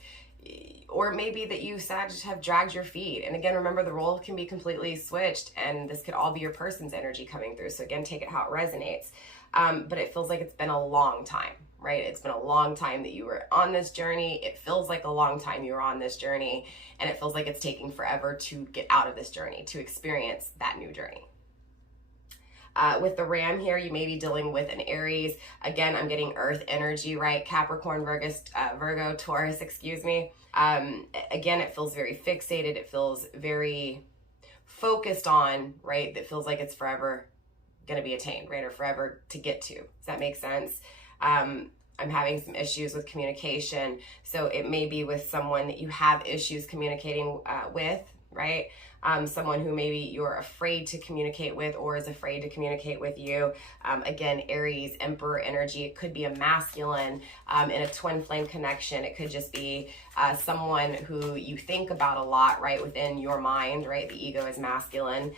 or maybe that you, Sag, have dragged your feet. And again, remember, the role can be completely switched, and this could all be your person's energy coming through. So again, take it how it resonates. But it feels like it's been a long time, right? It's been a long time that you were on this journey. It feels like a long time you were on this journey, and it feels like it's taking forever to get out of this journey, to experience that new journey. With the ram here, you may be dealing with an Aries. Again, I'm getting earth energy, right? Capricorn, Virgo, Taurus, excuse me. Again, it feels very fixated. It feels very focused on, right? That feels like it's forever going to be attained, right? Or forever to get to. Does that make sense? I'm having some issues with communication. So it may be with someone that you have issues communicating with, right? Someone who maybe you're afraid to communicate with or is afraid to communicate with you. Again, Aries, Emperor energy. It could be a masculine in a twin flame connection. It could just be someone who you think about a lot, right, within your mind, right? The ego is masculine.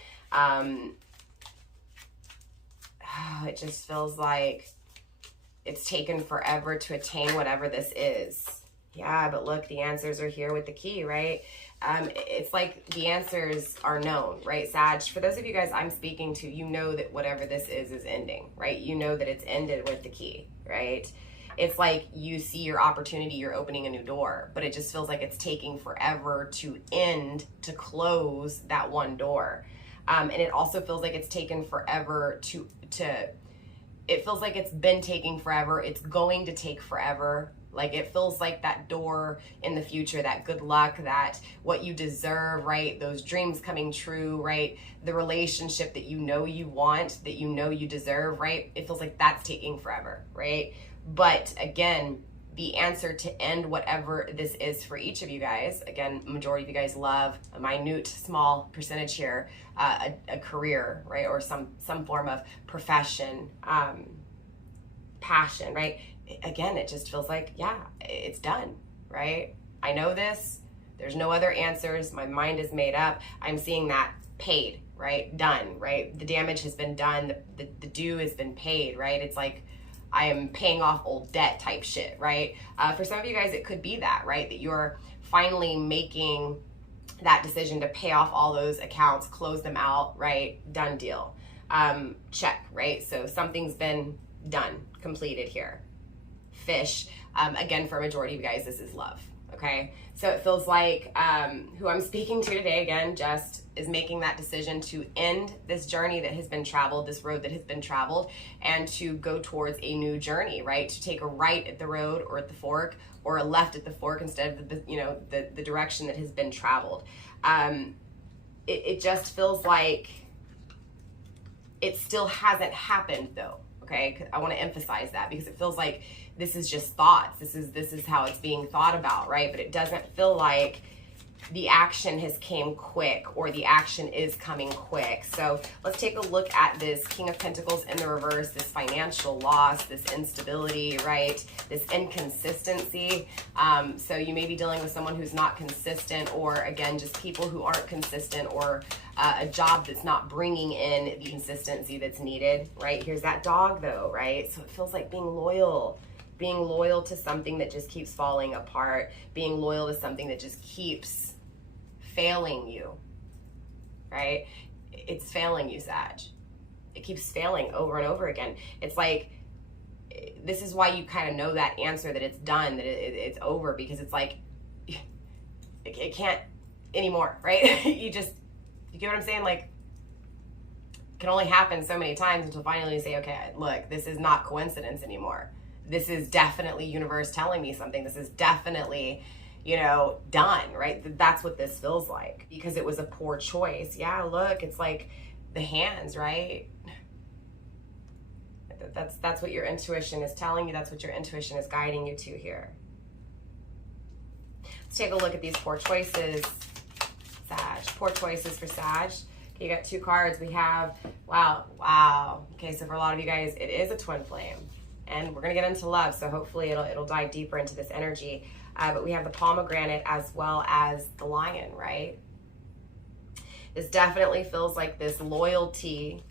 It just feels like it's taken forever to attain whatever this is. Yeah, but look, the answers are here with the key, right? It's like the answers are known, right? Sag, for those of you guys I'm speaking to, you know that whatever this is ending, right? You know that it's ended with the key, right? It's like you see your opportunity, you're opening a new door, but it just feels like it's taking forever to end, to close that one door. And it also feels like it's taken forever it feels like it's been taking forever. It's going to take forever. Like it feels like that door in the future, that good luck, that what you deserve, right? Those dreams coming true, right? The relationship that you know you want, that you know you deserve, right? It feels like that's taking forever, right? But again, the answer to end whatever this is for each of you guys, again, majority of you guys love a minute, small percentage here, a career, right? Or some form of profession, passion, right? Again, it just feels like, yeah, it's done, right? I know this. There's no other answers. My mind is made up. I'm seeing that paid, right? Done, right? The damage has been done. The due has been paid, right? It's like I am paying off old debt type shit, right? For some of you guys, it could be that, right? That you're finally making that decision to pay off all those accounts, close them out, right? Done deal. Check, right? So something's been done, completed here. Fish. Again, for a majority of you guys, this is love, okay? So it feels like who I'm speaking to today, again, just is making that decision to end this journey that has been traveled, this road that has been traveled, and to go towards a new journey, right? To take a right at the road or at the fork, or a left at the fork instead of the direction that has been traveled. It just feels like it still hasn't happened though, okay? I want to emphasize that because it feels like this is just thoughts. This is how it's being thought about, right? But it doesn't feel like the action has came quick, or the action is coming quick. So let's take a look at this King of Pentacles in the reverse, this financial loss, this instability, right? This inconsistency. So you may be dealing with someone who's not consistent, or again, just people who aren't consistent, or a job that's not bringing in the consistency that's needed, right? Here's that dog though, right? So it feels like being loyal to something that just keeps falling apart, being loyal to something that just keeps failing you, right? It's failing you, Sag. It keeps failing over and over again. It's like, this is why you kind of know that answer, that it's done, that it's over, because it's like, it can't anymore, right? You get what I'm saying? Like, it can only happen so many times until finally you say, okay, look, this is not coincidence anymore. This is definitely universe telling me something. This is definitely, you know, done, right? That's what this feels like, because it was a poor choice. Yeah, look, it's like the hands, right? That's what your intuition is telling you. That's what your intuition is guiding you to here. Let's take a look at these poor choices, Sag. Poor choices for Sag. Okay, you got two cards. We have, wow. Okay, so for a lot of you guys, it is a twin flame. And we're gonna get into love, so hopefully it'll dive deeper into this energy. But we have the pomegranate as well as the lion, right? This definitely feels like this loyalty.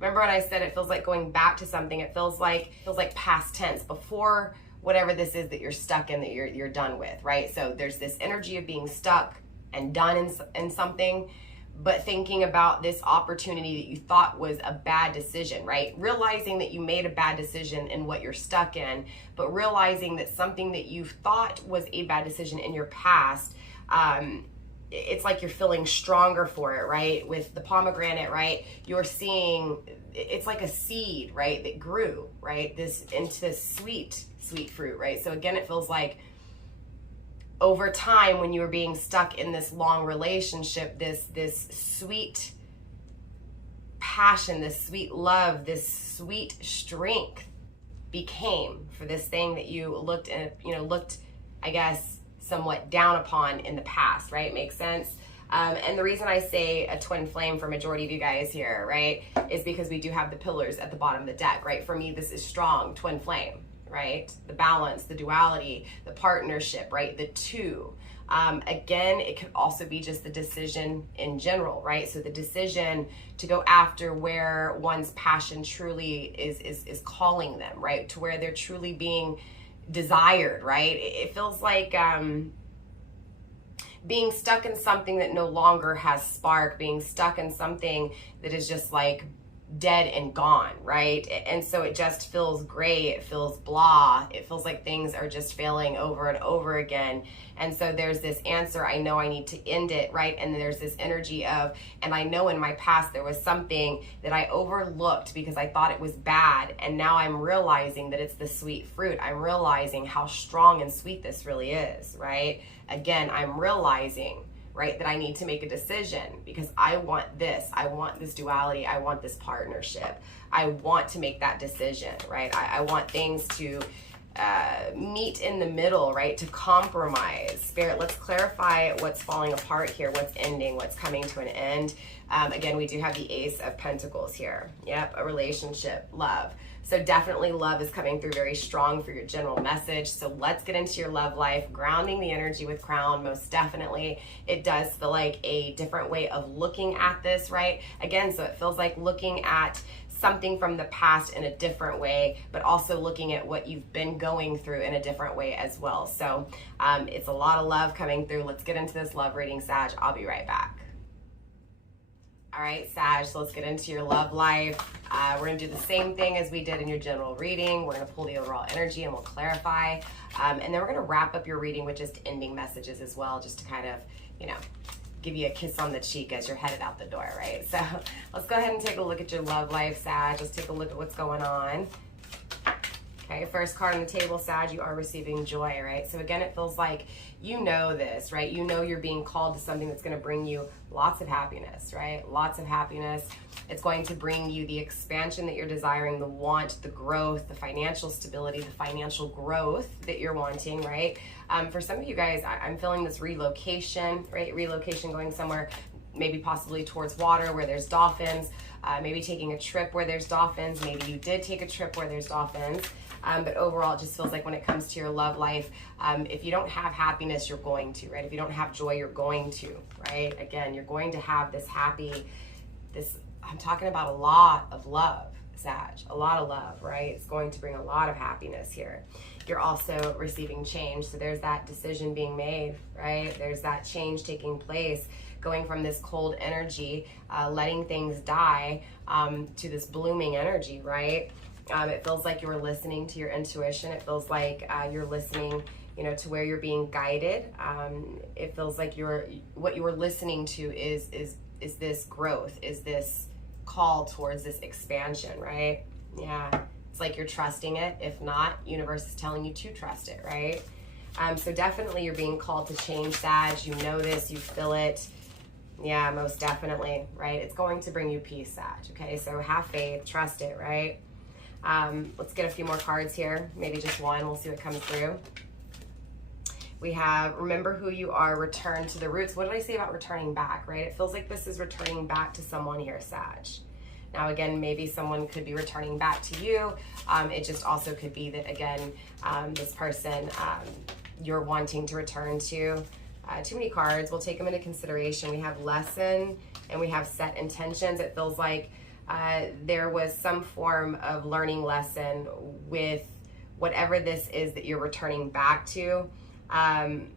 Remember when I said it feels like going back to something? It feels like past tense, before whatever this is that you're stuck in, that you're done with, right? So there's this energy of being stuck and done in something, but thinking about this opportunity that you thought was a bad decision, right? Realizing that you made a bad decision in what you're stuck in, but realizing that something that you thought was a bad decision in your past, it's like you're feeling stronger for it, right? With the pomegranate, right? You're seeing, it's like a seed, right? That grew, right? Into this sweet fruit, right? So again, it feels like over time, when you were being stuck in this long relationship, this sweet passion, this sweet love, this sweet strength became for this thing that you looked, I guess, somewhat down upon in the past, right? Makes sense? And the reason I say a twin flame for majority of you guys here, right, is because we do have the pillars at the bottom of the deck, right? For me, this is strong, twin flame, right? The balance, the duality, the partnership, right? The two. Again, it could also be just the decision in general, right? So the decision to go after where one's passion truly is calling them, right? To where they're truly being desired, right? It feels like being stuck in something that no longer has spark, being stuck in something that is just like dead and gone, right? And so it just feels gray, it feels blah, it feels like things are just failing over and over again. And so there's this answer, I know I need to end it, right? And there's this energy of, and I know in my past there was something that I overlooked because I thought it was bad, and now I'm realizing that it's the sweet fruit. I'm realizing how strong and sweet this really is, right? Again, I'm realizing, right, that I need to make a decision because I want this duality, I want this partnership, I want to make that decision, right? I want things to meet in the middle, right, to compromise. Spirit, let's clarify what's falling apart here, what's ending, what's coming to an end. Again, we do have the Ace of Pentacles here. Yep, a relationship, love. So definitely love is coming through very strong for your general message. So let's get into your love life, grounding the energy with Crown. Most definitely, it does feel like a different way of looking at this, right? Again, so it feels like looking at something from the past in a different way, but also looking at what you've been going through in a different way as well. So it's a lot of love coming through. Let's get into this love reading, Sag. I'll be right back. All right, Sag, so let's get into your love life. We're gonna do the same thing as we did in your general reading. We're gonna pull the overall energy and we'll clarify. And then we're gonna wrap up your reading with just ending messages as well, just to kind of, give you a kiss on the cheek as you're headed out the door, right? So let's go ahead and take a look at your love life, Sag. Let's take a look at what's going on. Okay, first card on the table, Sag, you are receiving joy, right? So again, it feels like you know this, right? You know you're being called to something that's going to bring you lots of happiness, right? Lots of happiness. It's going to bring you the expansion that you're desiring, the want, the growth, the financial stability, the financial growth that you're wanting, right? For some of you guys, I'm feeling this relocation, right? Relocation, going somewhere, maybe possibly towards water where there's dolphins, maybe taking a trip where there's dolphins. Maybe you did take a trip where there's dolphins. But overall, it just feels like when it comes to your love life, if you don't have happiness, you're going to, right? If you don't have joy, you're going to, right? Again, you're going to have this I'm talking about a lot of love, Sag, a lot of love, right? It's going to bring a lot of happiness here. You're also receiving change. So there's that decision being made, right? There's that change taking place, going from this cold energy, letting things die, to this blooming energy, right? It feels like you're listening to your intuition. It feels like you're listening, to where you're being guided. It feels like what you were listening to is this growth, is this call towards this expansion, right? Yeah, it's like you're trusting it. If not, universe is telling you to trust it, right? So definitely you're being called to change, Sag. You know this, you feel it. Yeah, most definitely, right? It's going to bring you peace, Sag, okay? So have faith, trust it, right? Let's get a few more cards here. Maybe just one. We'll see what comes through. We have, remember who you are, return to the roots. What did I say about returning back, right? It feels like this is returning back to someone here, Sag. Now, again, maybe someone could be returning back to you. It just also could be that, again, this person you're wanting to return to. Too many cards. We'll take them into consideration. We have lesson and we have set intentions. It feels like there was some form of learning lesson with whatever this is that you're returning back to.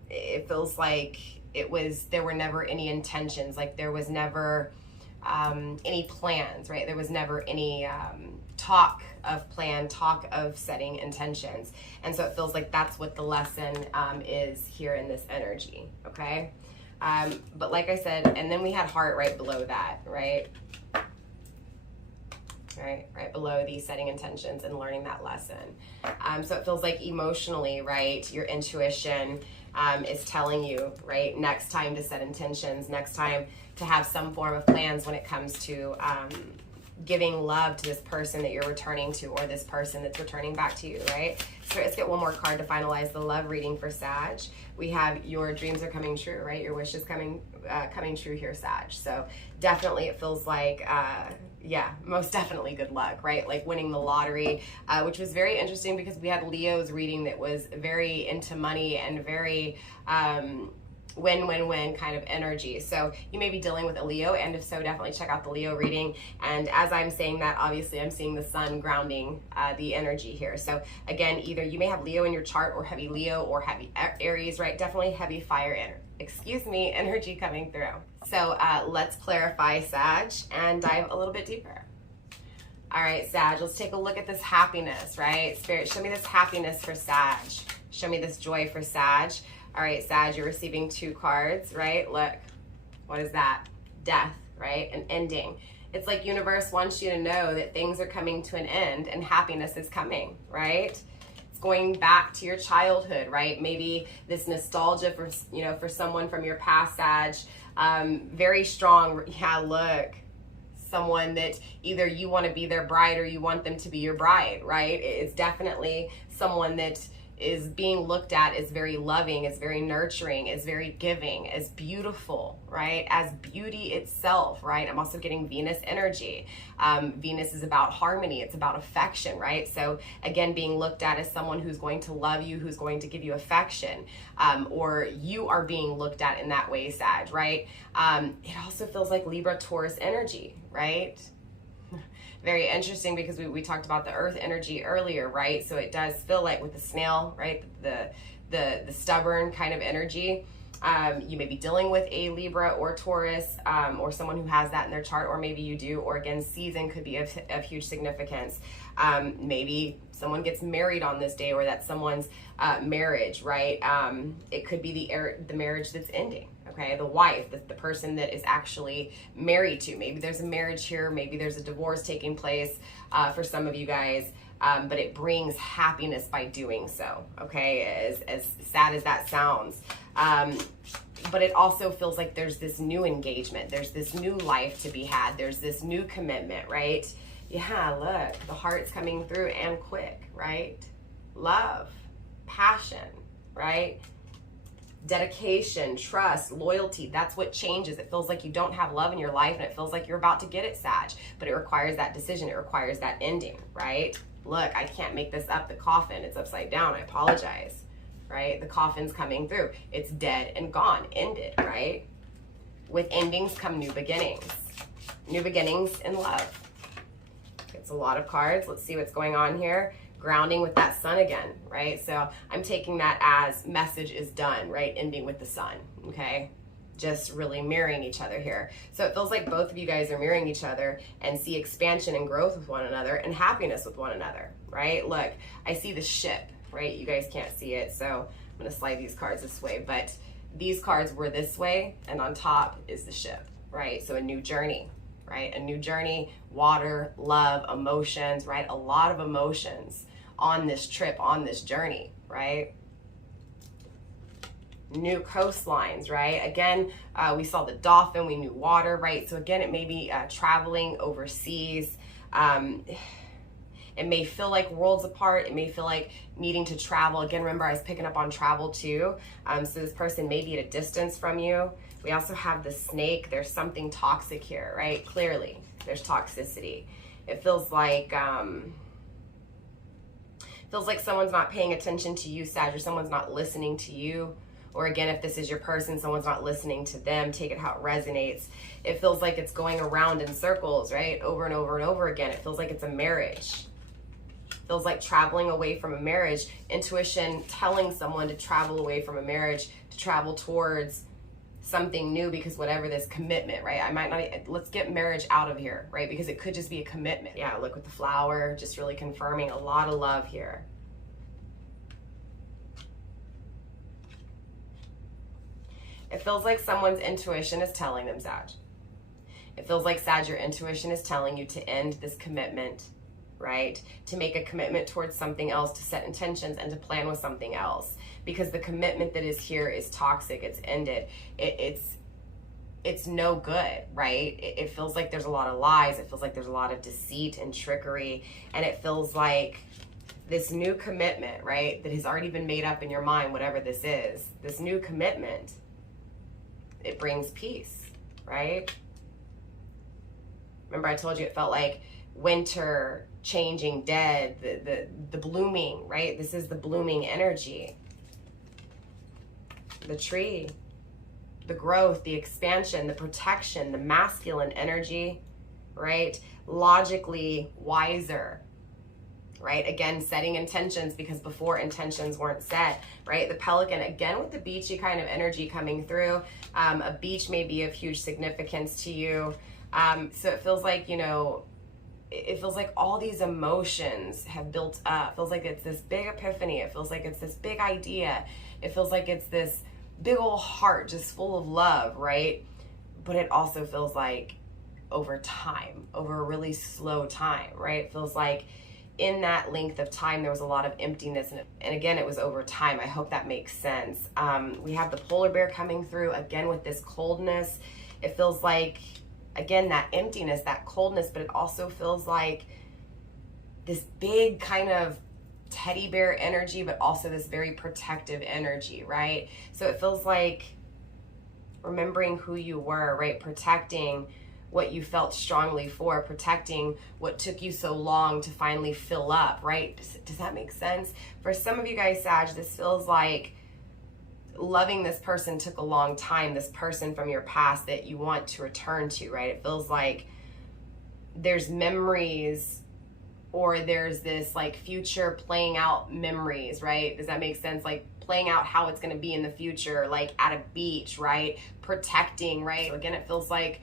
It feels like there were never any intentions, like there was never any plans, right? There was never any talk of setting intentions. And so it feels like that's what the lesson is here in this energy, okay? But like I said, and then we had heart right below that, right? Right below these setting intentions and learning that lesson. So it feels like emotionally, right, your intuition is telling you, right, next time to set intentions, next time to have some form of plans when it comes to giving love to this person that you're returning to, or this person that's returning back to you, right? So let's get one more card to finalize the love reading for Sag. We have your dreams are coming true, right? Your wish is coming true here, Sag. So definitely it feels like, yeah, most definitely good luck, right? Like winning the lottery, which was very interesting because we had Leo's reading that was very into money and very win-win-win kind of energy. So you may be dealing with a Leo, and if so, definitely check out the Leo reading. And as I'm saying that, obviously I'm seeing the sun grounding the energy here. So again, either you may have Leo in your chart, or heavy Leo, or heavy Aries, right? Definitely heavy fire energy coming through. So let's clarify, Sag, and dive a little bit deeper. All right, Sag, let's take a look at this happiness, right? Spirit, show me this happiness for Sag. Show me this joy for Sag. All right, Sag, you're receiving 2 cards, right? Look, what is that? Death, right? An ending. It's like universe wants you to know that things are coming to an end and happiness is coming, right? It's going back to your childhood, right? Maybe this nostalgia for, for someone from your past, Sag. Very strong. Yeah, look. Someone that either you want to be their bride or you want them to be your bride, right? It's definitely someone that is being looked at as very loving, as very nurturing, as very giving, as beautiful, right? As beauty itself, right? I'm also getting Venus energy. Venus is about harmony. It's about affection, right? So again, being looked at as someone who's going to love you, who's going to give you affection, or you are being looked at in that way, Sag, right? It also feels like Libra, Taurus energy, right? Very interesting because we talked about the earth energy earlier, right? So it does feel like with the snail, right? The stubborn kind of energy. You may be dealing with a Libra or Taurus, or someone who has that in their chart, or maybe you do, or again, season could be of huge significance. Maybe someone gets married on this day, or that's someone's marriage, right? It could be the marriage that's ending. Okay, the wife, the person that is actually married to. Maybe there's a marriage here, maybe there's a divorce taking place for some of you guys. but it brings happiness by doing so, okay? As sad as that sounds. But it also feels like there's this new engagement. There's this new life to be had. There's this new commitment, right? Yeah, look, the heart's coming through and quick, right? Love, passion, right? Dedication, trust, loyalty. That's what changes. It feels like you don't have love in your life, and it feels like you're about to get it, Sag. But it requires that decision. It requires that ending, right? Look, I can't make this up. The coffin, it's upside down. I apologize, right? The coffin's coming through. It's dead and gone, ended, right? With endings come new beginnings. New beginnings in love. It's a lot of cards. Let's see what's going on here. Grounding with that sun again, right? So I'm taking that as message is done, right? Ending with the sun, okay? Just really mirroring each other here. So it feels like both of you guys are mirroring each other and see expansion and growth with one another and happiness with one another, right? Look, I see the ship, right? You guys can't see it, so I'm gonna slide these cards this way, but these cards were this way, and on top is the ship, right? So a new journey, right? A new journey, water, love, emotions, right? A lot of emotions on this trip, on this journey, right? New coastlines, right? Again, we saw the dolphin, we knew water, right? So again, it may be traveling overseas. It may feel like worlds apart. It may feel like needing to travel. Again, remember, I was picking up on travel too. So this person may be at a distance from you. We also have the snake. There's something toxic here, right? Clearly, there's toxicity. It feels like someone's not paying attention to you, Sag, or someone's not listening to you. Or again, if this is your person, someone's not listening to them. Take it how it resonates. It feels like it's going around in circles, right? Over and over and over again. It feels like it's a marriage. It feels like traveling away from a marriage. Intuition telling someone to travel away from a marriage, to travel towards something new, because whatever this commitment, right? I might not, let's get marriage out of here, right? Because it could just be a commitment. Yeah, look with the flower, just really confirming a lot of love here. It feels like someone's intuition is telling them, Sag. It feels like, Sag, your intuition is telling you to end this commitment, right? To make a commitment towards something else, to set intentions and to plan with something else. Because the commitment that is here is toxic, it's ended. It's no good, right? It feels like there's a lot of lies. It feels like there's a lot of deceit and trickery. And it feels like this new commitment, right, that has already been made up in your mind, whatever this is, this new commitment, it brings peace, right? Remember I told you it felt like winter, changing, dead, the blooming, right? This is the blooming energy. The tree, the growth, the expansion, the protection, the masculine energy, right? Logically wiser, right? Again, setting intentions, because before intentions weren't set, right? The pelican, again, with the beachy kind of energy coming through. A beach may be of huge significance to you. So it feels like, you know, it feels like all these emotions have built up. It feels like it's this big epiphany. It feels like it's this big idea. It feels like it's this big old heart just full of love, right? But it also feels like over time, over a really slow time, right? It feels like in that length of time, there was a lot of emptiness. And again, it was over time. I hope that makes sense. We have the polar bear coming through again with this coldness. It feels like, again, that emptiness, that coldness, but it also feels like this big kind of teddy bear energy, but also this very protective energy, right? So it feels like remembering who you were, right? Protecting what you felt strongly for, protecting what took you so long to finally fill up, right? Does that make sense? For some of you guys, Sag, this feels like loving this person took a long time, this person from your past that you want to return to, right? It feels like there's memories, or there's this like future playing out memories, right? Does that make sense? Like playing out how it's gonna be in the future, like at a beach, right? Protecting, right? So again, it feels like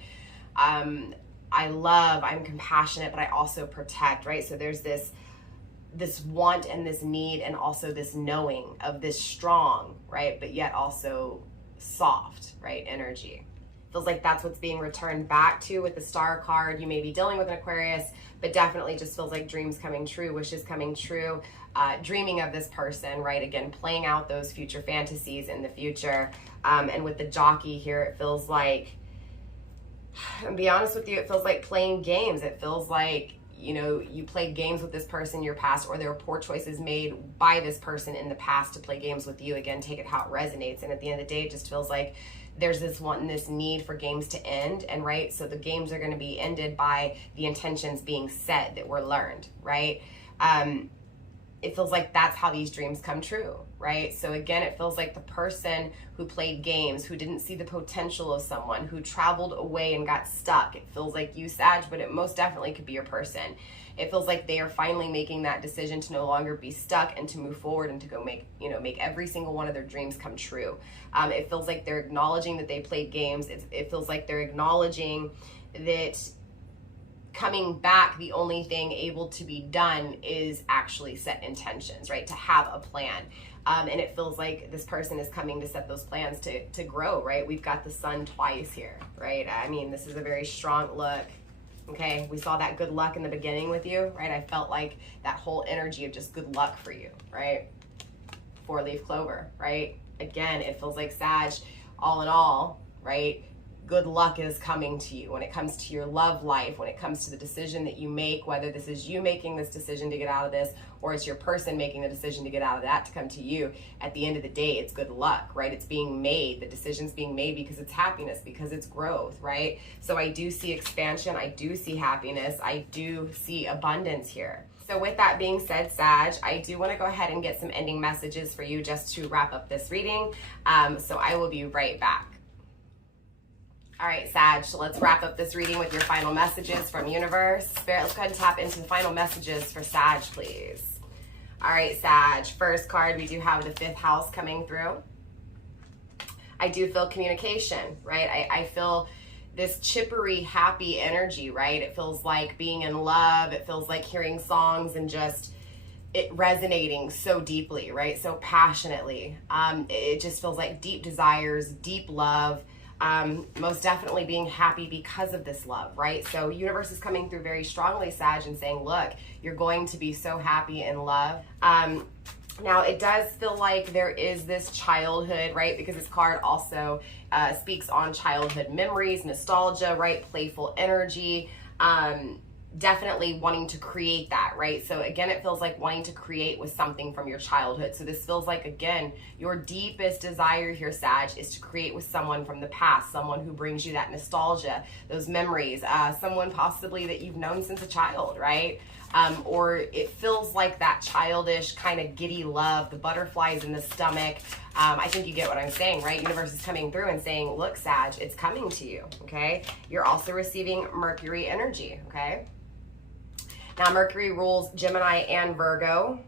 I love, I'm compassionate, but I also protect, right? So there's this want and this need, and also this knowing of this strong, right? But yet also soft, right? Energy. Feels like that's what's being returned back to with the Star card. You may be dealing with an Aquarius, but definitely just feels like dreams coming true, wishes coming true, dreaming of this person, right? Again, playing out those future fantasies in the future. And with the Jockey here, it feels like, I'll be honest with you, it feels like playing games. It feels like, you know, you played games with this person in your past, or there were poor choices made by this person in the past to play games with you. Again, take it how it resonates. And at the end of the day, it just feels like there's this need for games to end, and right, so the games are going to be ended by the intentions being set that were learned, right? It feels like that's how these dreams come true, right? So again, it feels like the person who played games, who didn't see the potential of someone, who traveled away and got stuck. It feels like you, Sag, but it most definitely could be your person. It feels like they are finally making that decision to no longer be stuck and to move forward and to go make every single one of their dreams come true. It feels like they're acknowledging that they played games. It feels like they're acknowledging that coming back, the only thing able to be done is actually set intentions, right? To have a plan. And it feels like this person is coming to set those plans to grow, right? We've got the Sun twice here, right? I mean, this is a very strong look. Okay, we saw that good luck in the beginning with you, right? I felt like that whole energy of just good luck for you, right? 4-leaf clover, right? Again, it feels like Sag, all in all, right? Good luck is coming to you when it comes to your love life, when it comes to the decision that you make, whether this is you making this decision to get out of this, or it's your person making the decision to get out of that to come to you. At the end of the day, it's good luck, right? It's being made. The decision's being made because it's happiness, because it's growth, right? So I do see expansion. I do see happiness. I do see abundance here. So with that being said, Sag, I do want to go ahead and get some ending messages for you just to wrap up this reading. So I will be right back. All right, Sag, so let's wrap up this reading with your final messages from Universe. Spirit, let's go ahead and tap into the final messages for Sag, please. All right, Sag, first card, we do have the 5th house coming through. I do feel communication, right? I feel this chippery, happy energy, right? It feels like being in love. It feels like hearing songs and just it resonating so deeply, right? So passionately. It just feels like deep desires, deep love. Most definitely being happy because of this love, right? So Universe is coming through very strongly, Sag, and saying, look, you're going to be so happy in love. Now, it does feel like there is this childhood, right? Because this card also speaks on childhood memories, nostalgia, right? Playful energy. Definitely wanting to create that, right? So again, it feels like wanting to create with something from your childhood. So this feels like, again, your deepest desire here, Sag, is to create with someone from the past, someone who brings you that nostalgia, those memories, someone possibly that you've known since a child, right? Or it feels like that childish kind of giddy love, the butterflies in the stomach. I think you get what I'm saying, right? Universe is coming through and saying, look, Sag, it's coming to you, okay? You're also receiving Mercury energy, okay? Now, Mercury rules Gemini and Virgo,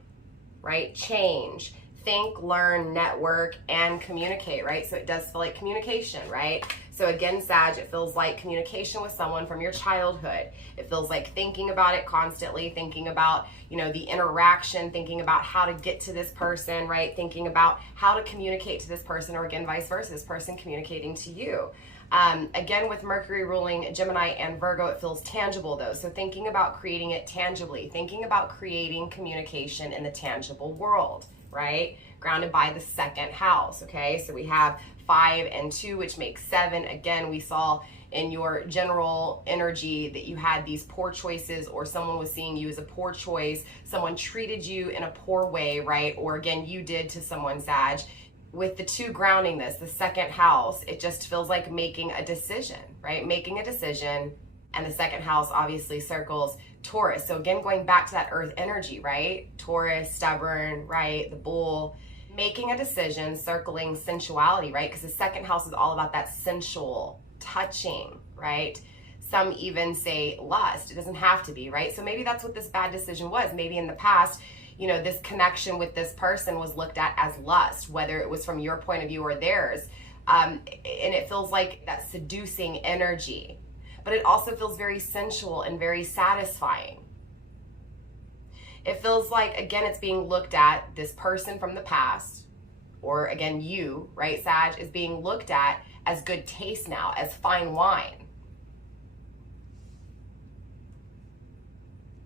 right? Change, think, learn, network, and communicate, right? So it does feel like communication, right? So again, Sag, it feels like communication with someone from your childhood. It feels like thinking about it constantly, thinking about, you know, the interaction, thinking about how to get to this person, right? Thinking about how to communicate to this person, or again, vice versa, this person communicating to you. Again, with Mercury ruling Gemini and Virgo, it feels tangible though. So thinking about creating it tangibly, thinking about creating communication in the tangible world, right? Grounded by the 2nd house, okay? So we have 5 and 2, which makes 7. Again, we saw in your general energy that you had these poor choices, or someone was seeing you as a poor choice. Someone treated you in a poor way, right? Or again, you did to someone, Sag. With the 2 grounding this, the 2nd house, it just feels like making a decision, right? Making a decision. And the 2nd house obviously circles Taurus. So again, going back to that earth energy, right? Taurus, stubborn, right? The bull. Making a decision, circling sensuality, right? Because the 2nd house is all about that sensual touching, right? Some even say lust. It doesn't have to be, right? So maybe that's what this bad decision was. Maybe in the past, you know, this connection with this person was looked at as lust, whether it was from your point of view or theirs. And it feels like that seducing energy, but it also feels very sensual and very satisfying. It feels like, again, it's being looked at, this person from the past, or again, you, right, Sag, is being looked at as good taste now, as fine wine.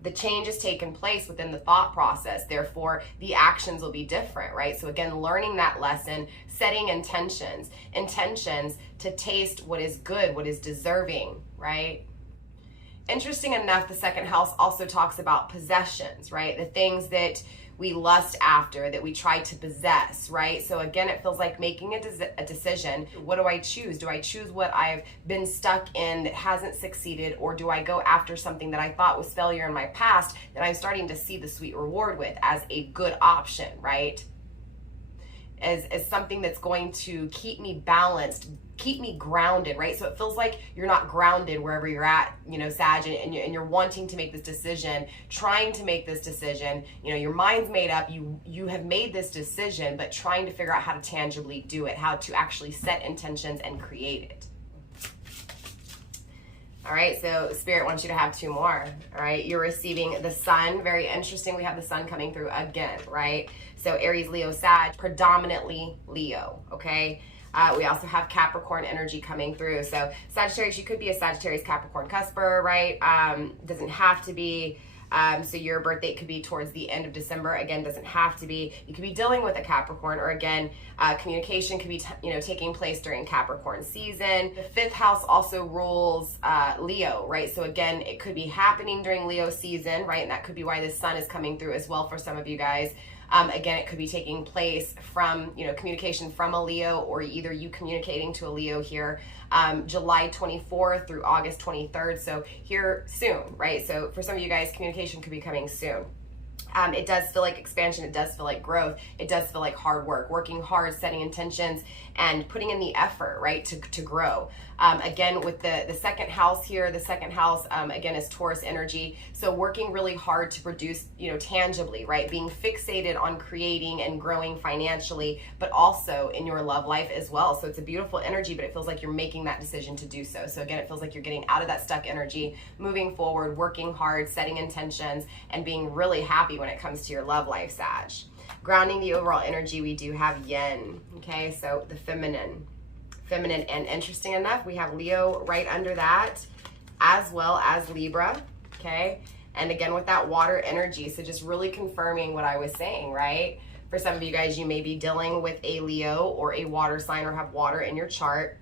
The change has taken place within the thought process, therefore the actions will be different, right? So again, learning that lesson, setting intentions to taste what is good, what is deserving, right? Interesting enough, the second house also talks about possessions, right? The things that we lust after, that we try to possess, right? So again, it feels like making a decision. What do I choose? Do I choose what I've been stuck in that hasn't succeeded, or do I go after something that I thought was failure in my past that I'm starting to see the sweet reward with as a good option, right? As something that's going to keep me balanced, keep me grounded, right? So it feels like you're not grounded wherever you're at, you know, Sag, and you're wanting to make this decision, trying to make this decision. You know, your mind's made up, you have made this decision, but trying to figure out how to tangibly do it, how to actually set intentions and create it. All right, so Spirit wants you to have two more. All right, you're receiving the Sun. Very interesting. We have the Sun coming through again, right? So Aries, Leo, Sag, predominantly Leo, okay? We also have Capricorn energy coming through. So Sagittarius, you could be a Sagittarius Capricorn cusper, right? Doesn't have to be. So your birth date could be towards the end of December. Again, doesn't have to be. You could be dealing with a Capricorn, or again, communication could be taking place during Capricorn season. The fifth house also rules Leo, right? So again, it could be happening during Leo season, right? And that could be why the Sun is coming through as well for some of you guys. Again, it could be taking place from, communication from a Leo, or either you communicating to a Leo here, July 24th through August 23rd. So here soon, right? So for some of you guys, communication could be coming soon. It does feel like expansion. It does feel like growth. It does feel like hard work, working hard, setting intentions, and putting in the effort, right, to grow. Again, with the second house here, the second house, again, is Taurus energy. So working really hard to produce, tangibly, right? Being fixated on creating and growing financially, but also in your love life as well. So it's a beautiful energy, but it feels like you're making that decision to do so. So again, it feels like you're getting out of that stuck energy, moving forward, working hard, setting intentions, and being really happy when it comes to your love life, Sag. Grounding the overall energy, we do have Yin, okay? So the feminine, and interesting enough, we have Leo right under that, as well as Libra, okay? And again, with that water energy, so just really confirming what I was saying, right? For some of you guys, you may be dealing with a Leo or a water sign, or have water in your chart.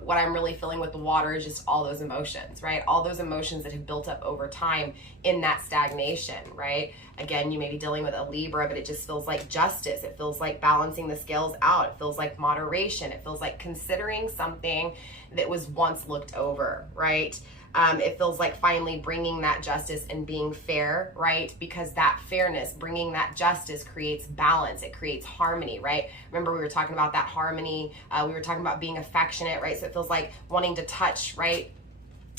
What I'm really feeling with the water is just all those emotions, right? All those emotions that have built up over time in that stagnation, right? Again, you may be dealing with a Libra, but it just feels like justice. It feels like balancing the scales out. It feels like moderation. It feels like considering something that was once looked over, right? It feels like finally bringing that justice and being fair, right? Because that fairness, bringing that justice, creates balance. It creates harmony, right? Remember, we were talking about that harmony. We were talking about being affectionate, right? So it feels like wanting to touch, right?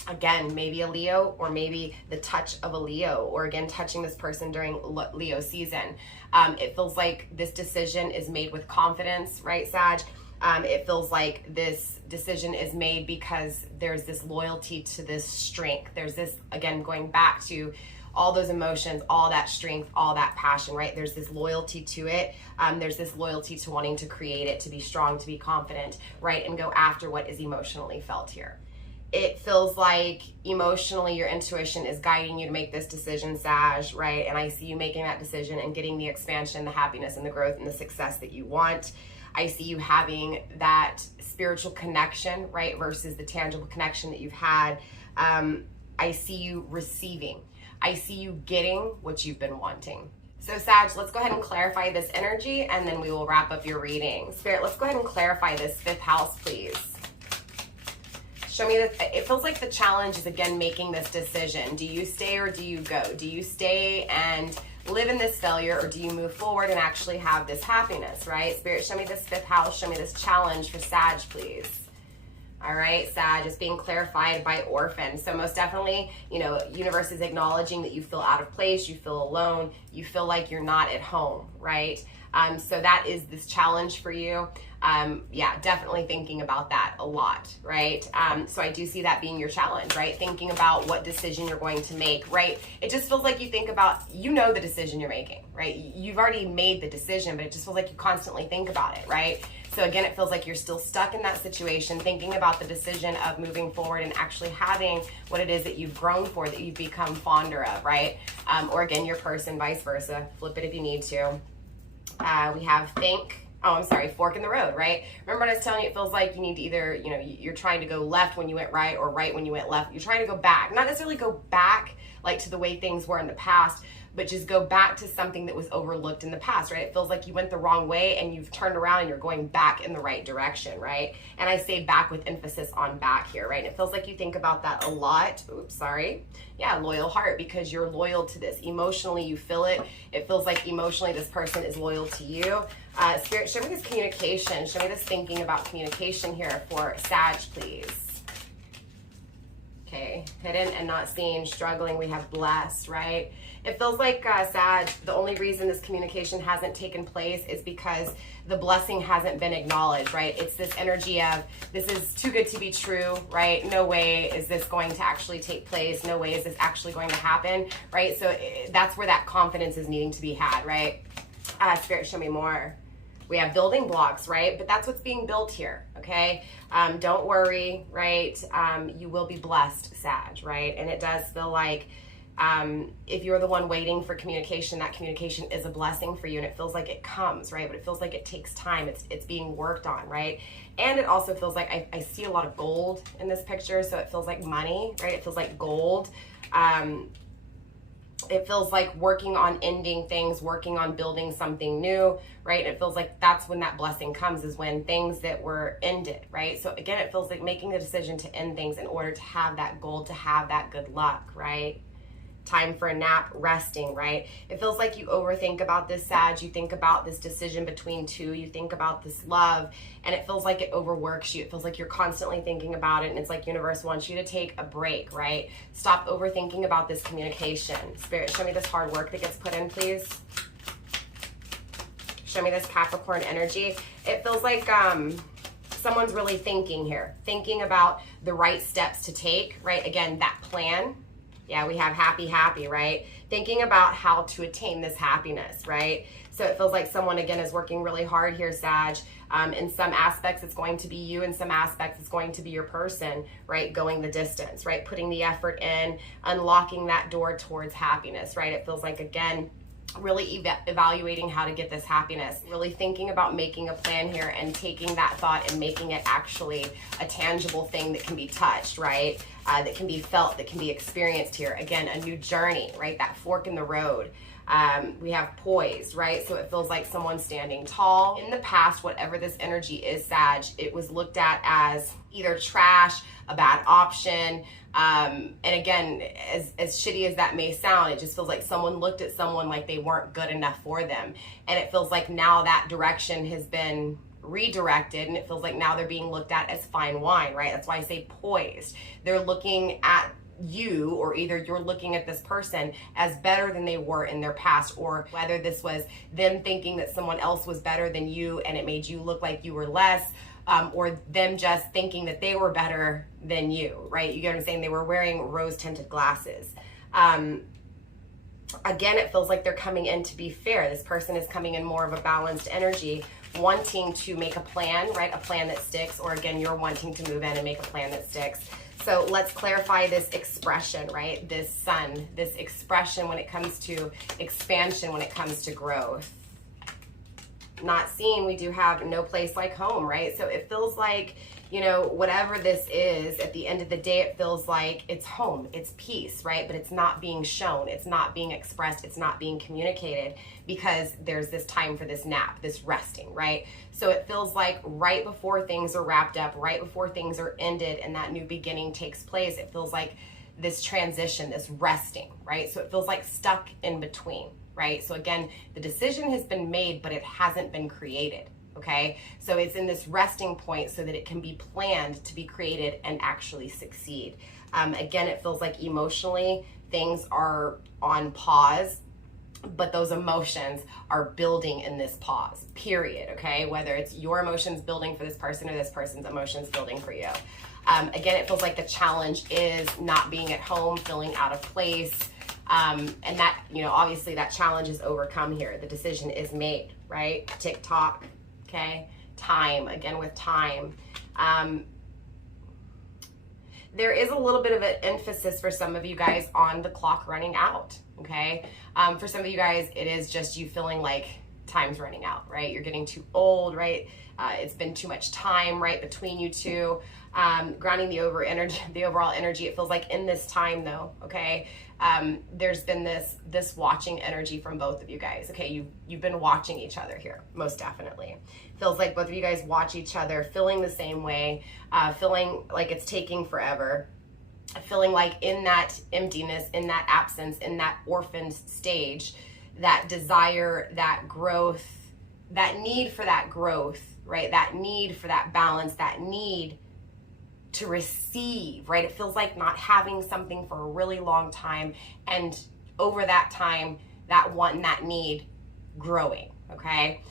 Again, maybe a Leo, or maybe the touch of a Leo, or again, touching this person during Leo season. It feels like this decision is made with confidence, right, Sag? It feels like this decision is made because there's this loyalty to this strength. There's this, again, going back to all those emotions, all that strength, all that passion, right? There's this loyalty to it. There's this loyalty to wanting to create it, to be strong, to be confident, right? And go after what is emotionally felt here. It feels like emotionally your intuition is guiding you to make this decision, Sag, right? And I see you making that decision and getting the expansion, the happiness, and the growth and the success that you want. I see you having that spiritual connection, right, versus the tangible connection that you've had. I see you receiving. I see you getting what you've been wanting. So Sag, let's go ahead and clarify this energy, and then we will wrap up your reading. Spirit, let's go ahead and clarify this fifth house, please. Show me that. It feels like the challenge is, again, making this decision. Do you stay or do you go? Do you stay and live in this failure, or do you move forward and actually have this happiness, right? Spirit, show me this fifth house. Show me this challenge for Sag, please. All right, Sag is being clarified by Orphan. So most definitely, universe is acknowledging that you feel out of place, you feel alone, you feel like you're not at home, right? So that is this challenge for you. Yeah, definitely thinking about that a lot, right? So I do see that being your challenge, right? Thinking about what decision you're going to make, right? It just feels like you think about, you know, the decision you're making, right? You've already made the decision, but it just feels like you constantly think about it, right? So again, it feels like you're still stuck in that situation, thinking about the decision of moving forward and actually having what it is that you've grown for, that you've become fonder of, right? Or again, your person, vice versa. Flip it if you need to. We have fork in the road, right? Remember what I was telling you, it feels like you need to either, you know, you're trying to go left when you went right, or right when you went left. You're trying to go back, not necessarily go back like to the way things were in the past, but just go back to something that was overlooked in the past, right? It feels like you went the wrong way and you've turned around and you're going back in the right direction, right? And I say back with emphasis on back here, right? And it feels like you think about that a lot. Oops, sorry. Yeah, loyal heart, because you're loyal to this. Emotionally, you feel it. It feels like emotionally this person is loyal to you. Spirit, show me this communication. Show me this thinking about communication here for Sag, please. Okay, hidden and not seen, struggling, we have blessed, right? It feels like, Sag, the only reason this communication hasn't taken place is because the blessing hasn't been acknowledged, right? It's this energy of, this is too good to be true, right? No way is this going to actually take place. No way is this actually going to happen, right? So that's where that confidence is needing to be had, right? Spirit, show me more. We have building blocks, right? But that's what's being built here, okay? Don't worry, right? You will be blessed, Sag, right? And it does feel like if you're the one waiting for communication, that communication is a blessing for you, and it feels like it comes, right? But it feels like it takes time. It's being worked on, right? And it also feels like I see a lot of gold in this picture, so it feels like money, right? It feels like gold. It feels like working on ending things, working on building something new, right? It feels like that's when that blessing comes, is when things that were ended, right? So again, it feels like making the decision to end things in order to have that gold, to have that good luck, right? Time for a nap, resting, right? It feels like you overthink about this, Sag. You think about this decision between two. You think about this love, and it feels like it overworks you. It feels like you're constantly thinking about it, and it's like universe wants you to take a break, right? Stop overthinking about this communication. Spirit, show me this hard work that gets put in, please. Show me this Capricorn energy. It feels like someone's really thinking here, thinking about the right steps to take, right? Again, that plan. Yeah, we have happy, right? Thinking about how to attain this happiness, right? So it feels like someone, again, is working really hard here, Sag. In some aspects, it's going to be you. In some aspects, it's going to be your person, right? Going the distance, right? Putting the effort in, unlocking that door towards happiness, right? It feels like, again, really evaluating how to get this happiness, really thinking about making a plan here and taking that thought and making it actually a tangible thing that can be touched, right? That can be felt, that can be experienced here. Again, a new journey, right? That fork in the road. We have poised, right? So it feels like someone standing tall. In the past, whatever this energy is, Sag, it was looked at as either trash, a bad option. And again, as shitty as that may sound, it just feels like someone looked at someone like they weren't good enough for them. And it feels like now that direction has been redirected, and it feels like now they're being looked at as fine wine, right? That's why I say poised. They're looking at you, or either you're looking at this person as better than they were in their past, or whether this was them thinking that someone else was better than you and it made you look like you were less, or them just thinking that they were better than you, right? You get what I'm saying? They were wearing rose-tinted glasses. Again, it feels like they're coming in to be fair. This person is coming in more of a balanced energy, wanting to make a plan, right? A plan that sticks, or again, you're wanting to move in and make a plan that sticks. So let's clarify this expression, right? This sun, this expression when it comes to expansion, when it comes to growth. Not seen, we do have no place like home, right? So it feels like, you know, whatever this is, at the end of the day, it feels like it's home, it's peace, right? But it's not being shown, it's not being expressed, it's not being communicated, because there's this time for this nap, this resting, right? So it feels like right before things are wrapped up, right before things are ended and that new beginning takes place, it feels like this transition, this resting, right? So it feels like stuck in between, right? So again, the decision has been made, but it hasn't been created. Okay, so it's in this resting point so that it can be planned to be created and actually succeed. Again, it feels like emotionally things are on pause. but those emotions are building in this pause, period, okay? Whether it's your emotions building for this person or this person's emotions building for you. Again, it feels like the challenge is not being at home, feeling out of place. And that, you know, obviously that challenge is overcome here. The decision is made, right? Tick-tock, okay? Time, again with time. There is a little bit of an emphasis for some of you guys on the clock running out, okay? For some of you guys, it is just you feeling like time's running out, right? You're getting too old, right? It's been too much time, right, between you two. Grounding the overall energy, it feels like in this time though, okay? There's been this watching energy from both of you guys, okay? You've been watching each other here, most definitely. Feels like both of you guys watch each other, feeling the same way, feeling like it's taking forever, feeling like in that emptiness, in that absence, in that orphaned stage, that desire, that growth, that need for that growth, right? That need for that balance, that need to receive, right? It feels like not having something for a really long time, and over that time, that want and that need growing, okay?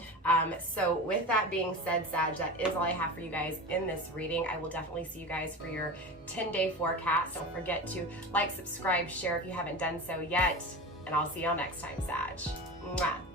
So with that being said, Sag, that is all I have for you guys in this reading. I will definitely see you guys for your 10-day forecast. Don't forget to like, subscribe, share if you haven't done so yet, and I'll see y'all next time, Sag. Mwah.